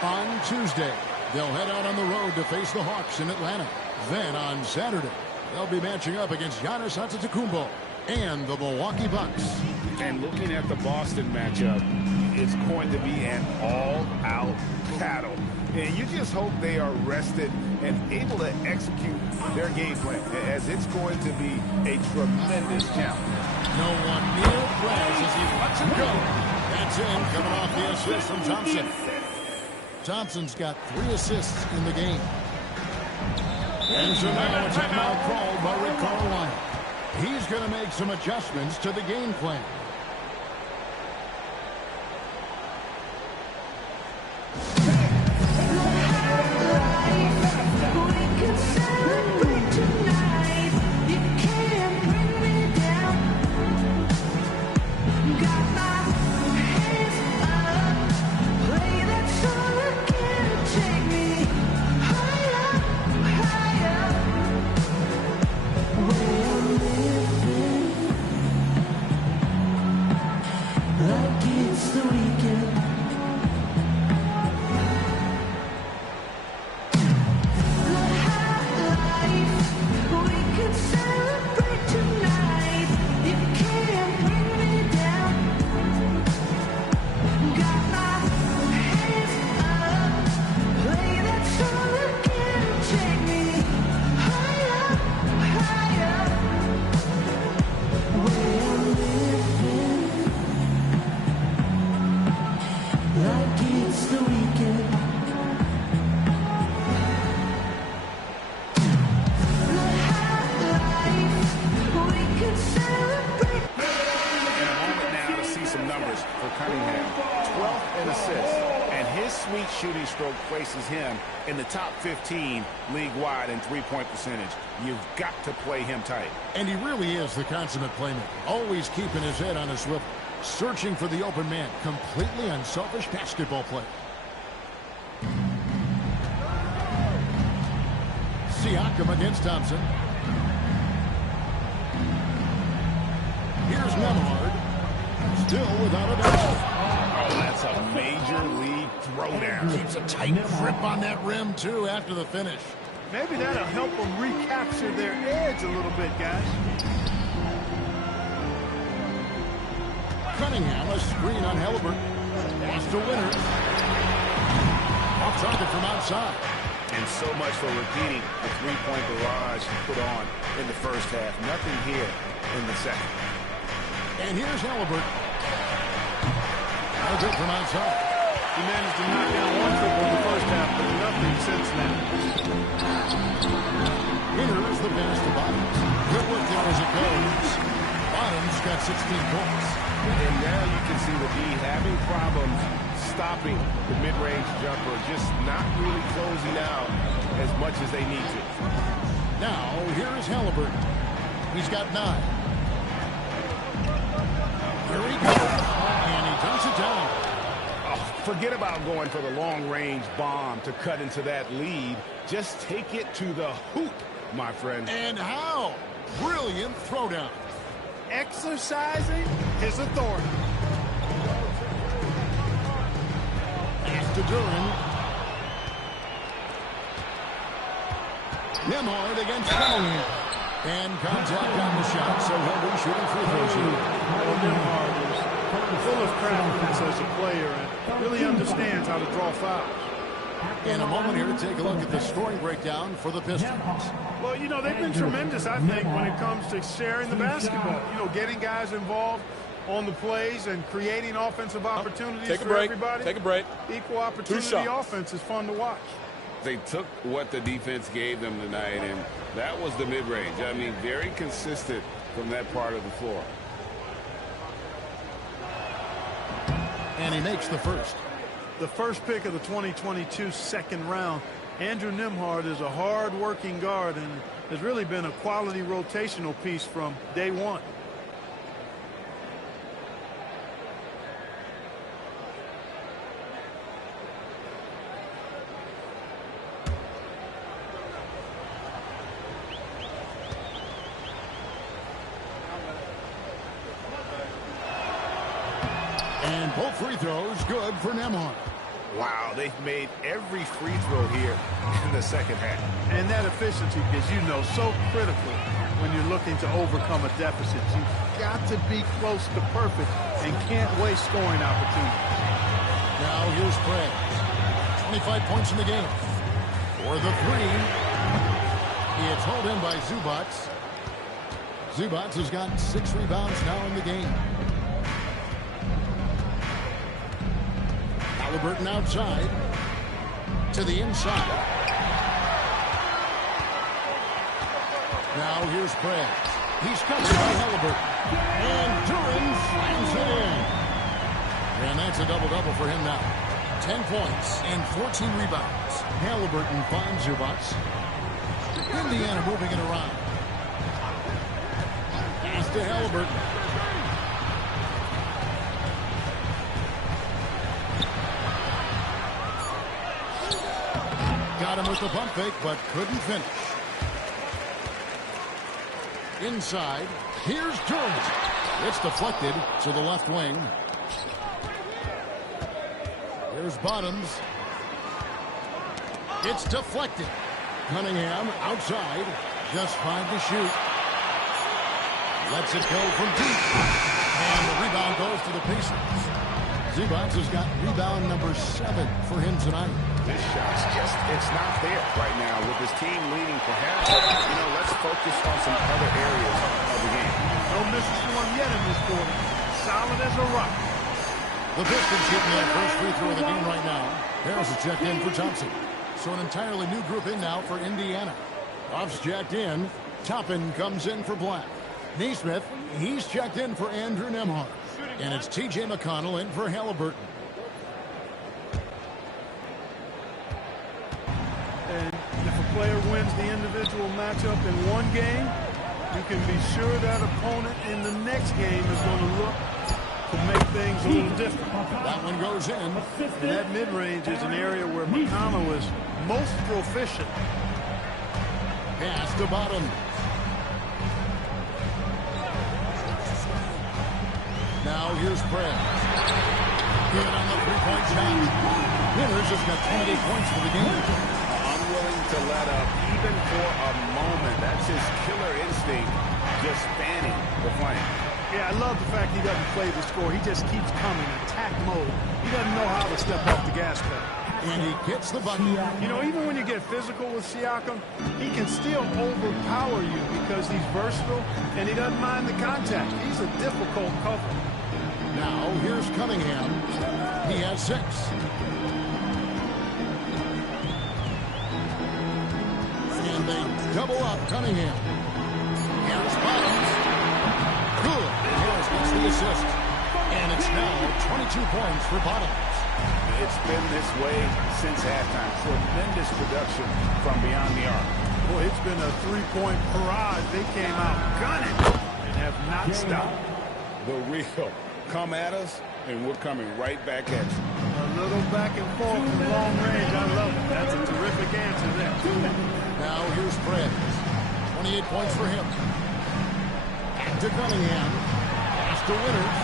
On Tuesday, they'll head out on the road to face the Hawks in Atlanta. Then on Saturday, they'll be matching up against Giannis Antetokounmpo and the Milwaukee Bucks. And looking at the Boston matchup, it's going to be an all-out battle. And you just hope they are rested and able to execute their game plan, as it's going to be a tremendous challenge. No one near Prez as he lets him go. That's in, coming off the assist from Thompson. Thompson's got 3 assists in the game. And so now a timeout called by Rick Carlisle. He's going to make some adjustments to the game plan. Shooting stroke places him in the top 15 league-wide in three-point percentage. You've got to play him tight. And he really is the consummate playmaker, always keeping his head on a swivel, searching for the open man, completely unselfish basketball play. Siakam against Thompson. Here's Nembhard, still without a basket. Oh, that's a major league throwdown. Keeps a tight grip on that rim, too, after the finish. Maybe that'll help them recapture their edge a little bit, guys. Cunningham, a screen on Halliburton. Pass to Winters. Off target from outside. And so much for repeating the three-point barrage put on in the first half. Nothing here in the second. And here's Halliburton. Good from outside. He managed to knock down one triple in the first half, but nothing since then. Winters the pass to Bynum. just got 16 points. And now you can see the D having problems stopping the mid-range jumper, just not really closing out as much as they need to. Now, here is Halliburton. He's got 9. Here he goes, and he dunks it down. Oh, forget about going for the long-range bomb to cut into that lead. Just take it to the hoop, my friend. And how? Brilliant throwdown. Exercising his authority. Pass to Duren. Nembhard against Cunningham. And contact on the shot, so he'll be shooting free throws here. Nembhard is full of craftiness as a player and really understands how to draw fouls. In a moment here to take a look at the scoring breakdown for the Pistons. Well, you know, they've been tremendous, I think, when it comes to sharing the basketball. You know, getting guys involved on the plays and creating offensive opportunities for everybody. Take a break. Equal opportunity offense is fun to watch. They took what the defense gave them tonight, and that was the mid-range. I mean, very consistent from that part of the floor. And he makes the first. The first pick of the 2022 second round. Andrew Nembhard is a hard-working guard and has really been a quality rotational piece from day one. And both free throws good for Nembhard. Wow, they've made every free throw here in the second half. And that efficiency is, you know, so critical when you're looking to overcome a deficit. You've got to be close to perfect and can't waste scoring opportunities. Now here's Craig. 25 points in the game. For the three. It's hauled in by Zubac. Zubac has got 6 rebounds now in the game. Halliburton outside to the inside. Now here's Prez. He's covered by Halliburton. And Duren slams it in. And that's a double-double for him now. 10 points and 14 rebounds. Halliburton finds Zubac. Indiana moving it around. Pass to Halliburton. Got him with the pump fake, but couldn't finish. Inside, here's Duren. It's deflected to the left wing. Here's Bottoms. It's deflected. Cunningham outside, just 5 to shoot. Lets it go from deep. And the rebound goes to the Pacers. Zubac has got rebound number 7 for him tonight. This shot's just, it's not there right now with his team leading perhaps. You know, let's focus on some other areas of the game. No misses for him yet in this quarter. Solid as a rock. The Pistons shooting that first free throw of the game right now. Harris is checked in for Thompson. So an entirely new group in now for Indiana. Off's checked in. Toppin comes in for Black. Neesmith, he's checked in for Andrew Nembhard. And it's T.J. McConnell in for Halliburton. And if a player wins the individual matchup in one game, you can be sure that opponent in the next game is going to look to make things a little different. That one goes in. And that mid-range is an area where McConnell is most proficient. Pass to Bottom. Now here's Prez. Good on the three-point shot. Winters has got 28 points for the game. Unwilling to let up even for a moment. That's his killer instinct, just spanning the flame. Yeah, I love the fact he doesn't play the score. He just keeps coming, attack mode. He doesn't know how to step off the gas pedal. And he gets the bucket. You know, even when you get physical with Siakam, he can still overpower you because he's versatile and he doesn't mind the contact. He's a difficult cover. Now, here's Cunningham. He has 6. And they double up Cunningham. Here's Bottoms. Good. gets the assist. And it's now 22 points for Bottoms. It's been this way since halftime. Tremendous production from beyond the arc. Boy, it's been a three-point parade. They came out gunning and have not stopped. The real. Come at us, and we're coming right back at you. A little back and forth from long range. I love it. That's a terrific answer there. Now here's Prez. 28 points for him. Back to Cunningham. Pass to Winters.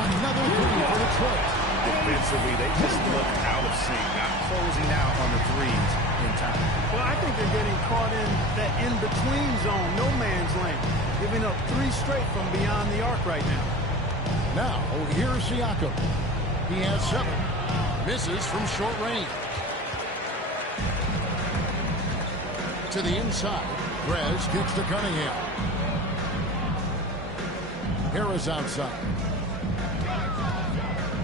Another three for Detroit. Defensively, they just look out of sync, not closing out on the threes in time. Well, I think they're getting caught in that in-between zone, no man's land, giving up three straight from beyond the arc right now. Now, here's Siakam. He has 7. Misses from short range. To the inside. Prez kicks to Cunningham. Harris outside.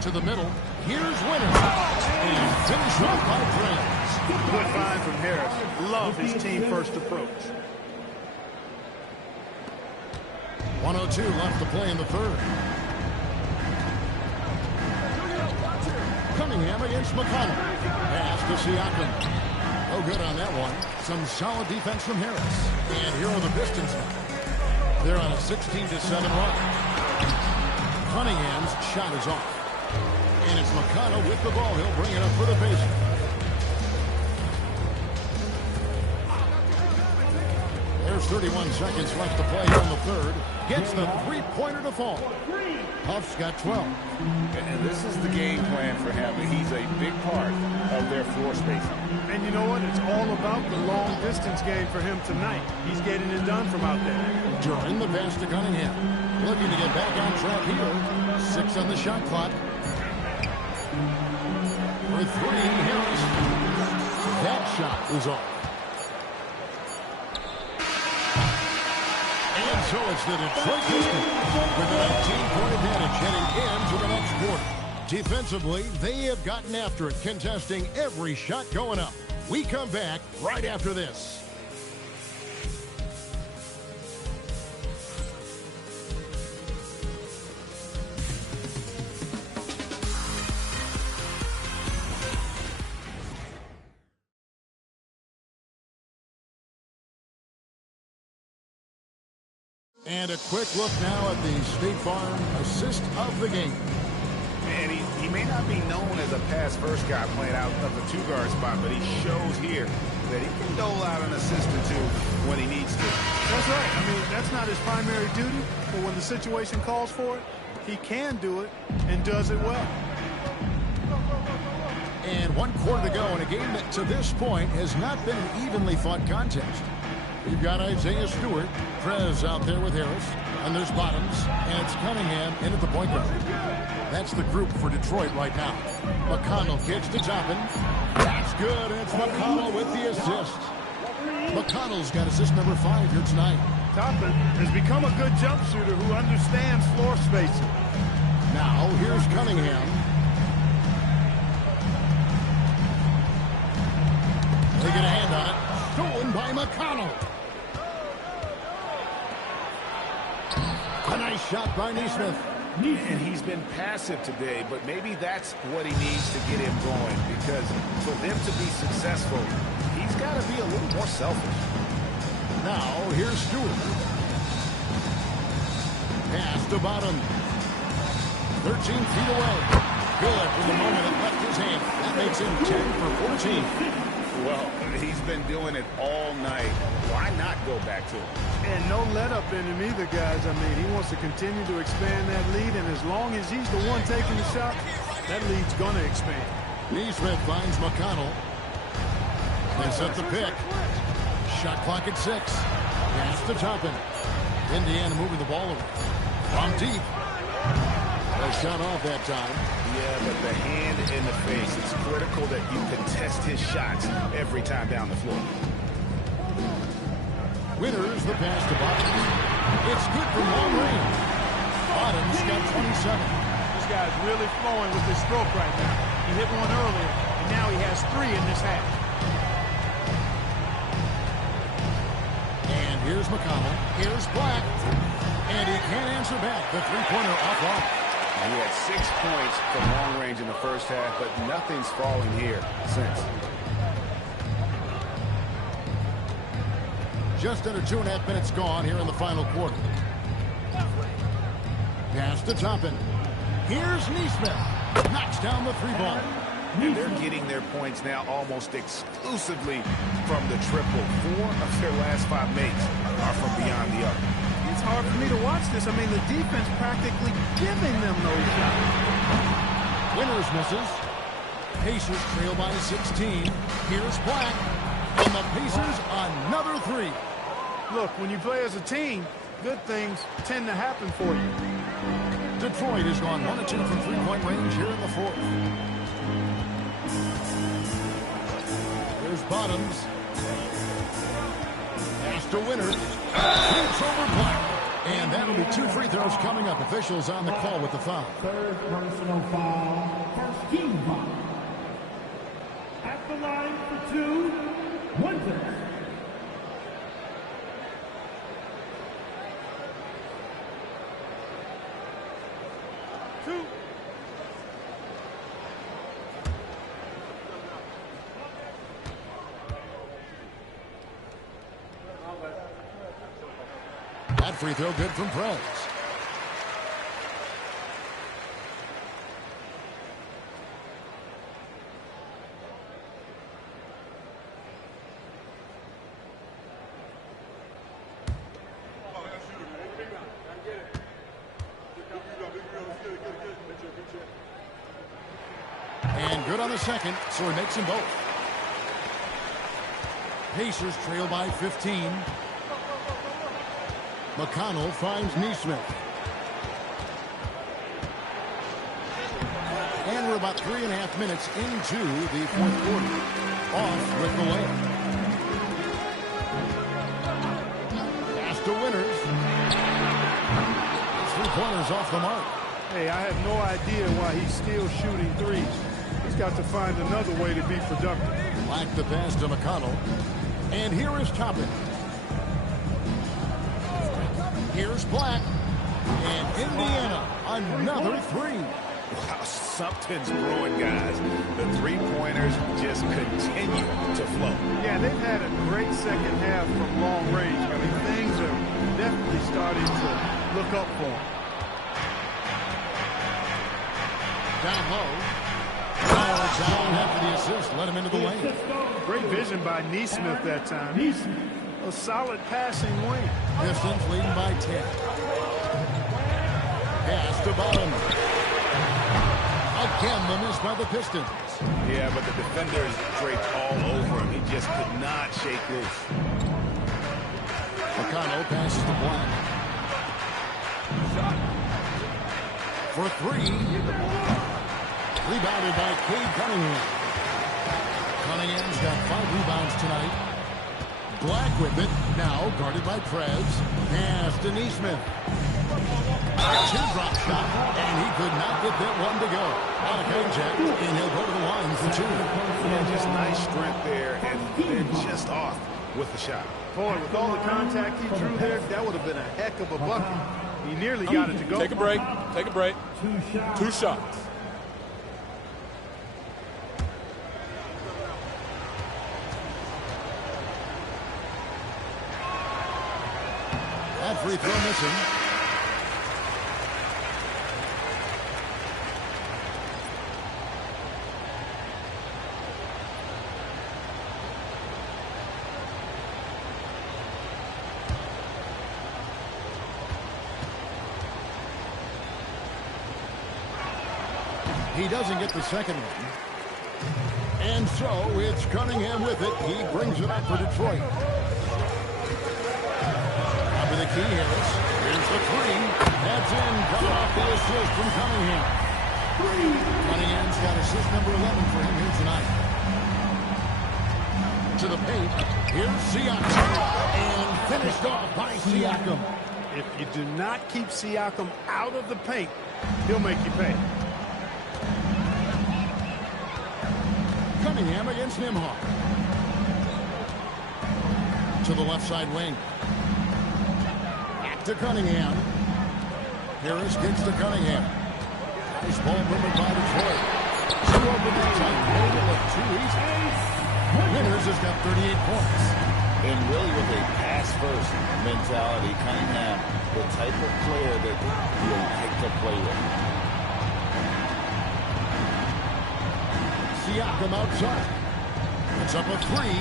To the middle. Here's Winters. And finished off by Prez. Good find from Harris. Love his team-first approach. 1:02 left to play in the third. Cunningham against McConnell. Pass to Siakam. No good on that one. Some solid defense from Harris. And here are the Pistons now. They're on a 16-7 run. Cunningham's shot is off. And it's McConnell with the ball. He'll bring it up for the Pacers. There's 31 seconds left to play here in the third. Gets the three-pointer to fall. Huff's got 12. And this is the game plan for him. He's a big part of their floor spacing. And you know what? It's all about the long-distance game for him tonight. He's getting it done from out there. During the pass to Cunningham. Looking to get back on track here. 6 on the shot clock. For 3, Harris. That shot is off. And so it's the Detroit Pistons with a 19-point advantage heading into the next quarter. Defensively, they have gotten after it, contesting every shot going up. We come back right after this. And a quick look now at the State Farm assist of the game. Man, he may not be known as a pass-first guy playing out of the two-guard spot, but he shows here that he can dole out an assist or two when he needs to. That's right. I mean, that's not his primary duty, but when the situation calls for it, he can do it and does it well. And 1 quarter to go in a game that to this point has not been an evenly fought contest. You've got Isaiah Stewart, Prez out there with Harris, and there's Bottoms, and it's Cunningham in at the point guard. That's the group for Detroit right now. McConnell kicks to Toppin. That's good, and it's McConnell with the assist. McConnell's got assist number 5 here tonight. Toppin has become a good jump shooter who understands floor spacing. Now, here's Cunningham. They get a hand on it. Stolen by McConnell. A nice shot by Nesmith. And he's been passive today, but maybe that's what he needs to get him going, because for them to be successful, he's got to be a little more selfish. Now, here's Stewart. Pass to Bottom. 13 feet away. Good from the moment it left his hand. That makes him 10 for 14. Well, he's been doing it all night. Why not go back to him? And no let-up in him either, guys. I mean, he wants to continue to expand that lead, and as long as he's the one taking the shot, that lead's going to expand. Nesmith finds McConnell. They set the pick. Shot clock at 6. Pass to Toppin. Indiana moving the ball over. From deep. A shot off that time. Yeah, but the hand in the face. It's critical that you contest his shots every time down the floor. Winters the pass to Bottoms. It's good from long range. Bottoms got 27. This guy's really flowing with his stroke right now. He hit one earlier, and now he has 3 in this half. And here's McConnell. Here's Black. And he can't answer back. The three-pointer offline. He had 6 points from long range in the first half, but nothing's fallen here since. Just under 2.5 minutes gone here in the final quarter. Pass to Toppin. Here's Nesmith. Knocks down the three ball. And they're getting their points now almost exclusively from the triple. 4 of their last 5 makes are from beyond the arc. It's hard for me to watch this. I mean, the defense practically giving them those shots. Winters misses. Pacers trail by 16. Here's Black. And the Pacers another three. Look, when you play as a team, good things tend to happen for you. Detroit has gone 1 of 2 from three-point range here in the fourth. Here's Bottoms. Pass to Winters. Shoots over Black. And that'll be 2 free throws coming up. Officials on the call with the foul. Third personal foul. First team foul. At the line for 2, Winters. That free throw good from Prez. And good on the second, so he makes them both. Pacers trail by 15. McConnell finds Nesmith. And we're about 3.5 minutes into the fourth quarter. Off with the layup. Pass to Winters. 3-pointers off the mark. Hey, I have no idea why he's still shooting threes. He's got to find another way to be productive. Like the pass to McConnell. And here is Toppin. Here's Black. And Indiana, another three. Wow, something's brewing, guys. The three-pointers just continue to flow. Yeah, they've had a great second half from long range. I mean, things are definitely starting to look up for them. Down low. Down after the assist. Let him into the lane. Great vision by Nesmith that time. A solid passing wing. Pistons leading by 10. Pass to Bottom. Again, the miss by the Pistons. Yeah, but the defenders draped all over him. He just could not shake loose. McConnell passes to Black. For three. Rebounded by Cade Cunningham. Cunningham's got 5 rebounds tonight. Black with it. Now guarded by Prez. Pass to Nesmith. 2-drop shot. And he could not get that one to go. Out of contact. And he'll go to the line for 2. Yeah, just nice strength there. And they're just off with the shot. Boy, with all the contact he drew there, that would have been a heck of a bucket. He nearly got it to go. Take a break. Take a break. 2 shots. That free throw missing. He doesn't get the second one. And so it's Cunningham with it. He brings it up for Detroit. Up to the key, Harris. Here's the three. That's in. Coming off the assist from Cunningham. Cunningham's got assist number 11 for him here tonight. To the paint. Here's Siakam. And finished off by Siakam. If you do not keep Siakam out of the paint, he'll make you pay. Cunningham against Nembhard. To the left side wing. Back to Cunningham. Harris gets to Cunningham. Nice ball movement by Detroit. Two over that time. Made it look too easy. Winters has got 38 points. And really with a pass-first mentality, Cunningham, the type of player that you like to play with. Siakam outside. It's up a three.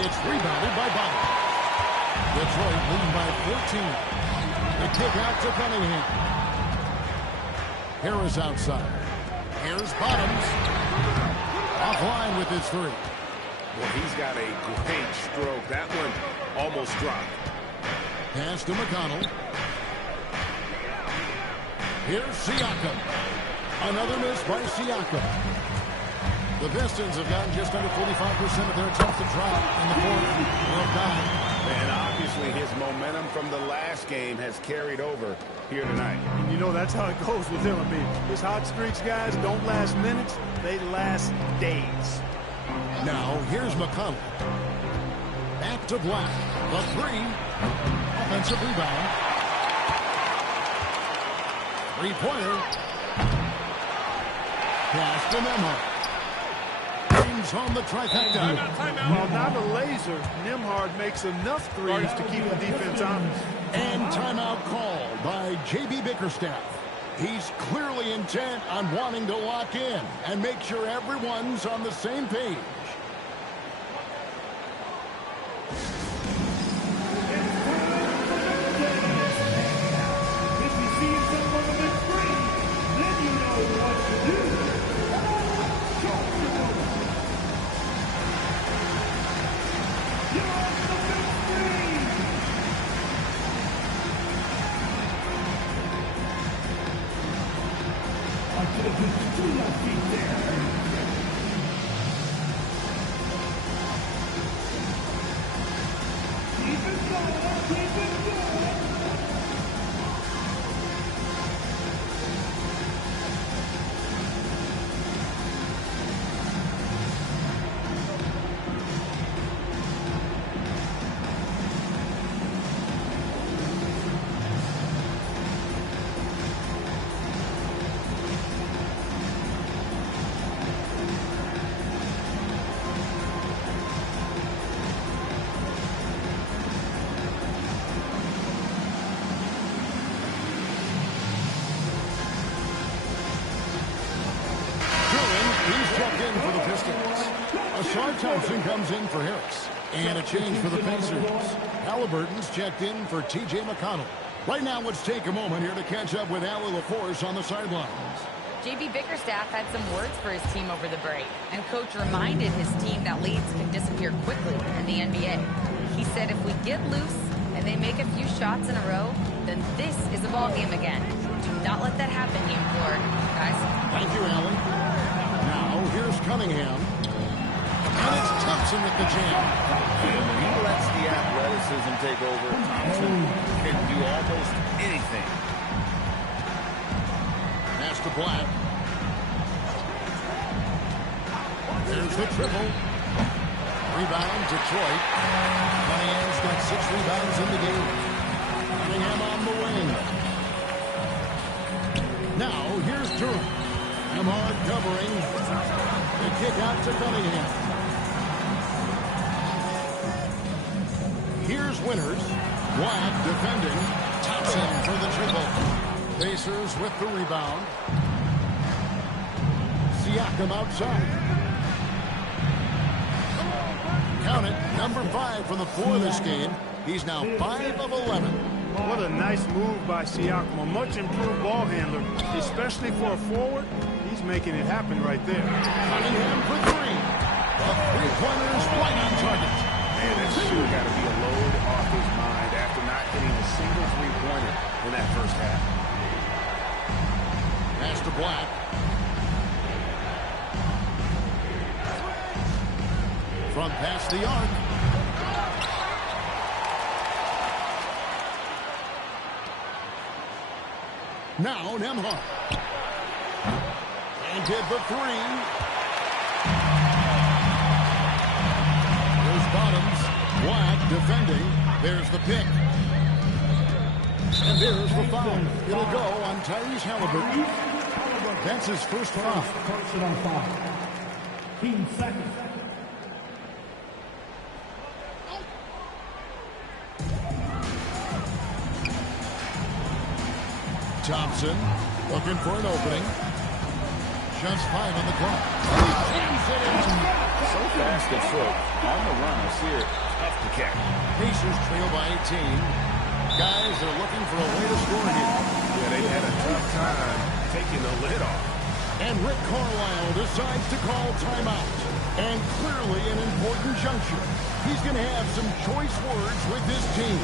It's rebounded by Bottom. Detroit leading by 14. The kick out to Cunningham. Harris outside. Here's Bottoms. Offline with his three. Well, he's got a great stroke. That one almost dropped. Pass to McConnell. Here's Siakam. Another miss by Siakam. The Pistons have gotten just under 45% of their attempts to drop in the fourth of 9. And obviously his momentum from the last game has carried over here tonight. And you know that's how it goes with him. I mean, his hot streaks, guys, don't last minutes. They last days. Now, here's McConnell. Back to Black. The three. Offensive rebound. Three-pointer. Pass to Nembhard. Brings home the trifecta. While not a laser, Nembhard makes enough threes to keep the defense honest. And timeout called by J.B. Bickerstaff. He's clearly intent on wanting to lock in and make sure everyone's on the same page. If you see someone on the screen, then you know what to do. Show your You're on the big screen. I could have been too lucky there. Keep it going, keep it going. Thompson comes in for Harris. And a change for the Pacers. Halliburton's checked in for T.J. McConnell. Right now, let's take a moment here to catch up with Allie LaForce on the sidelines. J.B. Bickerstaff had some words for his team over the break, and Coach reminded his team that leads can disappear quickly in the NBA. He said if we get loose and they make a few shots in a row, then this is a ball game again. Do not let that happen, he implored. Guys? Thank you, Allie. Now, here's Cunningham. And it's Thompson with the jam. And when he lets the athleticism take over, Thompson can do almost anything. Pass to Black. There's the triple. Rebound, Detroit. Cunningham's got 6 rebounds in the game. Cunningham on the wing. Now, here's Durham. Nembhard covering. The kick out to Cunningham. Here's Winters. Black defending. Thompson for the triple. Pacers with the rebound. Siakam outside. Count it. Number 5 from the floor this game. He's now 5 of 11. What a nice move by Siakam. A much improved ball handler, especially for a forward. He's making it happen right there. Cunningham for 3. The three-pointers right on target. Man, that's sure got to be a load off his mind after not hitting a single three-pointer in that first half. Pass to Black. From past the arc. Now Nembhard. And did the 3. Bottoms. Black defending. There's the pick. And there's the foul. It'll go on Tyrese Halliburton. That's his first foul. Personal foul. Team second. Thompson looking for an opening. Just 5 on the clock. He jams it in. So fast of foot. On the run, I see it. Tough to catch. Pacers trail by 18. Guys are looking for a way to score here. Yeah, they've had a tough time taking the lid off. And Rick Carlisle decides to call timeout. And clearly an important juncture. He's going to have some choice words with his team.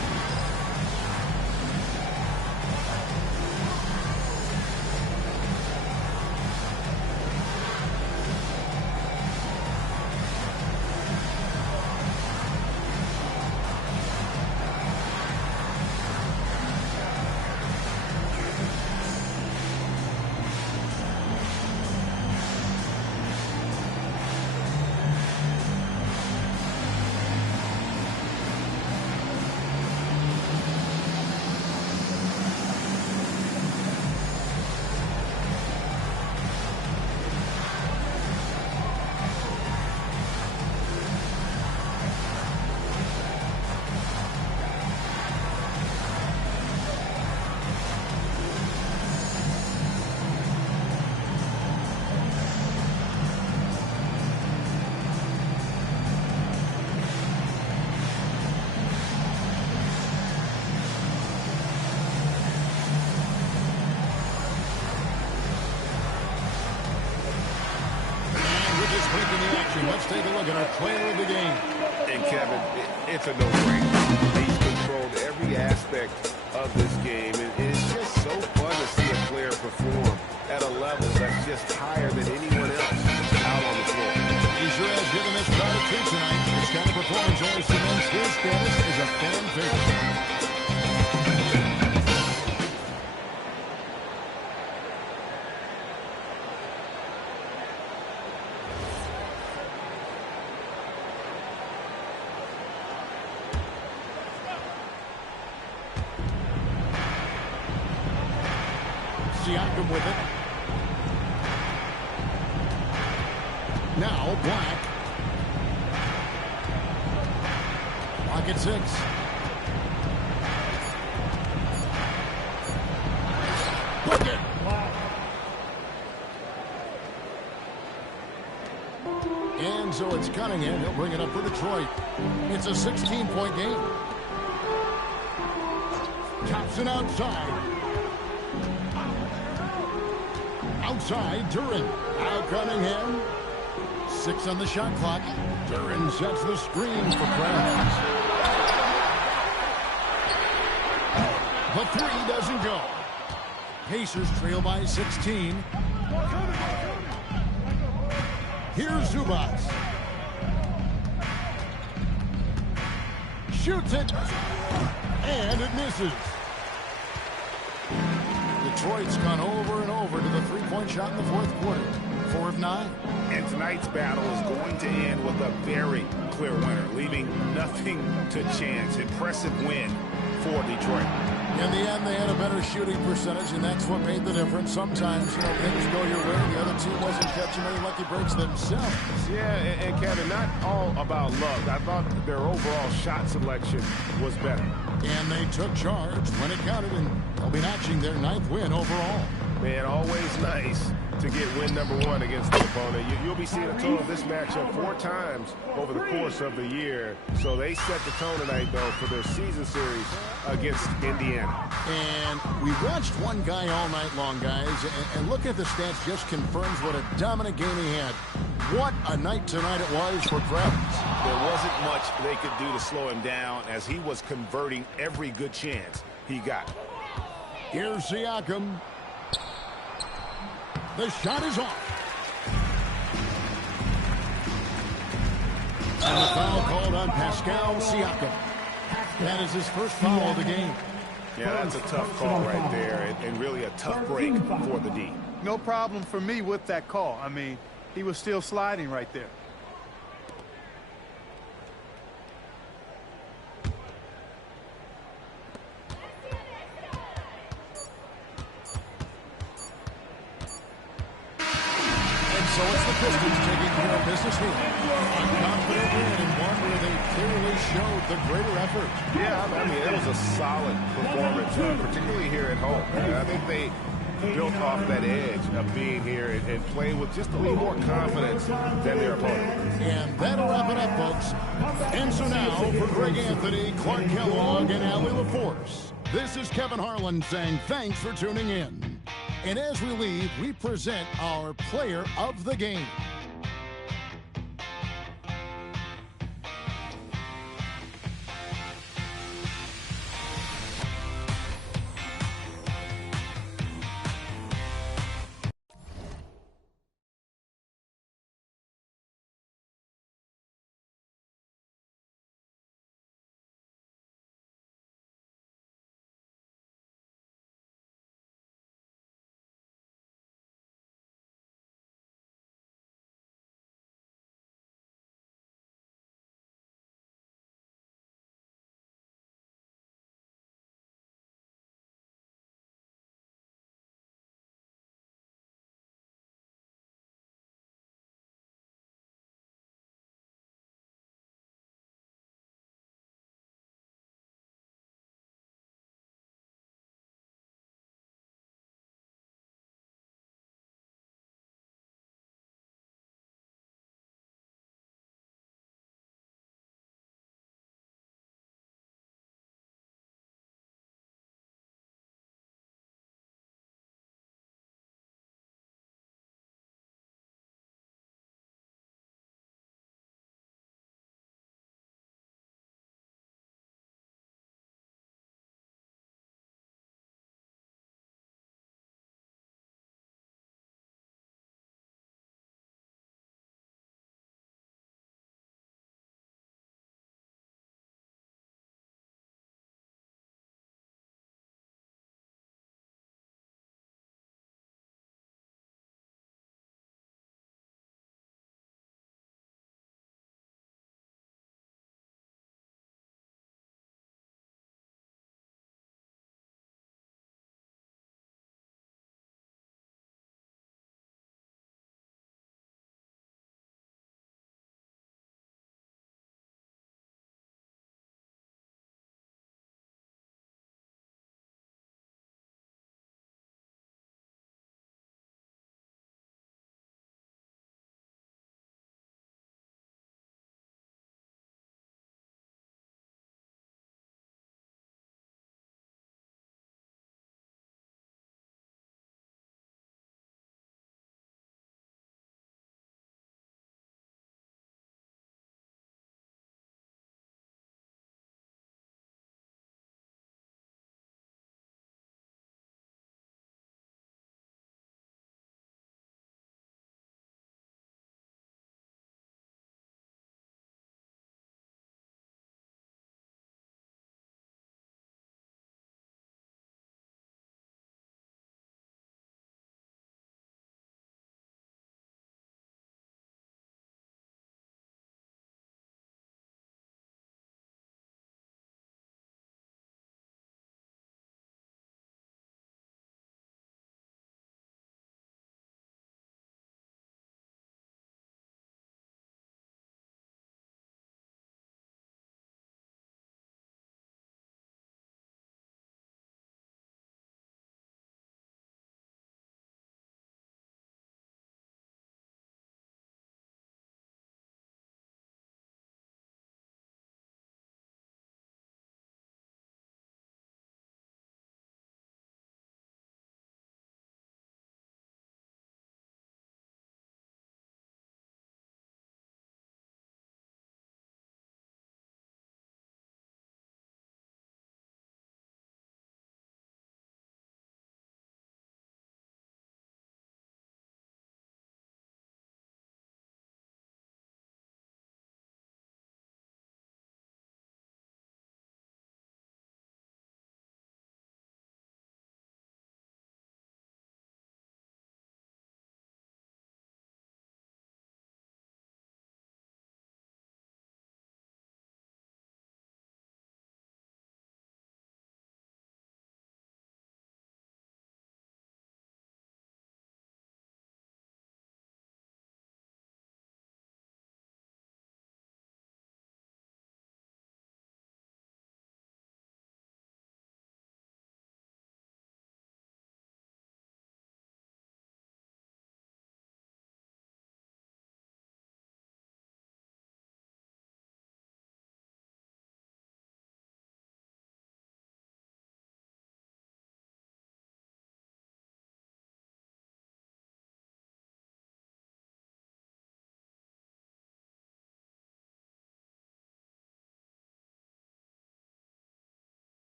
Let's take a look at our player of the game. And Kevin, it's a no-brainer. He's controlled every aspect of this game. And it's just so fun to see a player perform at a level that's just higher than anyone else out on the floor. He sure has given this crowd a treat tonight. This kind of performance only cements his status as a fan favorite. Siakam with it. Now Black. Block at 6. Bucket. And so it's Cunningham. He'll bring it up for Detroit. It's a 16-point game. Thompson outside. Outside, Duren. Out Cunningham. 6 on the shot clock. Duren sets the screen for Krabs. But 3 doesn't go. Pacers trail by 16. Here's Zubac. Shoots it. And it misses. Detroit's gone over and over to the three-point shot in the fourth quarter. 4 of 9. And tonight's battle is going to end with a very clear winner, leaving nothing to chance. Impressive win for Detroit. In the end, they had a better shooting percentage, and that's what made the difference. Sometimes, things go your way. The other team wasn't catching any lucky breaks themselves. Yeah, and Kevin, not all about luck. I thought their overall shot selection was better. And they took charge when it counted, and they'll be notching their 9th win overall. Man, always nice to get win number 1 against the opponent. You'll be seeing a total of this matchup 4 times over the course of the year. So they set the tone tonight, though, for their season series against Indiana. And we watched one guy all night long, guys, and look at the stats just confirms what a dominant game he had. What a night tonight it was for Krabs. There wasn't much they could do to slow him down as he was converting every good chance he got. Here's Siakam. The shot is off. And a foul called on Pascal Siakam. That is his first foul of the game. Yeah, that's a tough call right there, and really a tough break for the D. No problem for me with that call. I mean, he was still sliding right there. So it's the Pistons taking care of business here. A confident win and one where they clearly showed the greater effort. Yeah, I mean, it was a solid performance, particularly here at home. I think they built off that edge of being here and playing with just a little more confidence than their opponent. And that'll wrap it up, folks. And so now, for Greg Anthony, Clark Kellogg, and Allie LaForce, this is Kevin Harlan saying thanks for tuning in. And as we leave, we present our player of the game.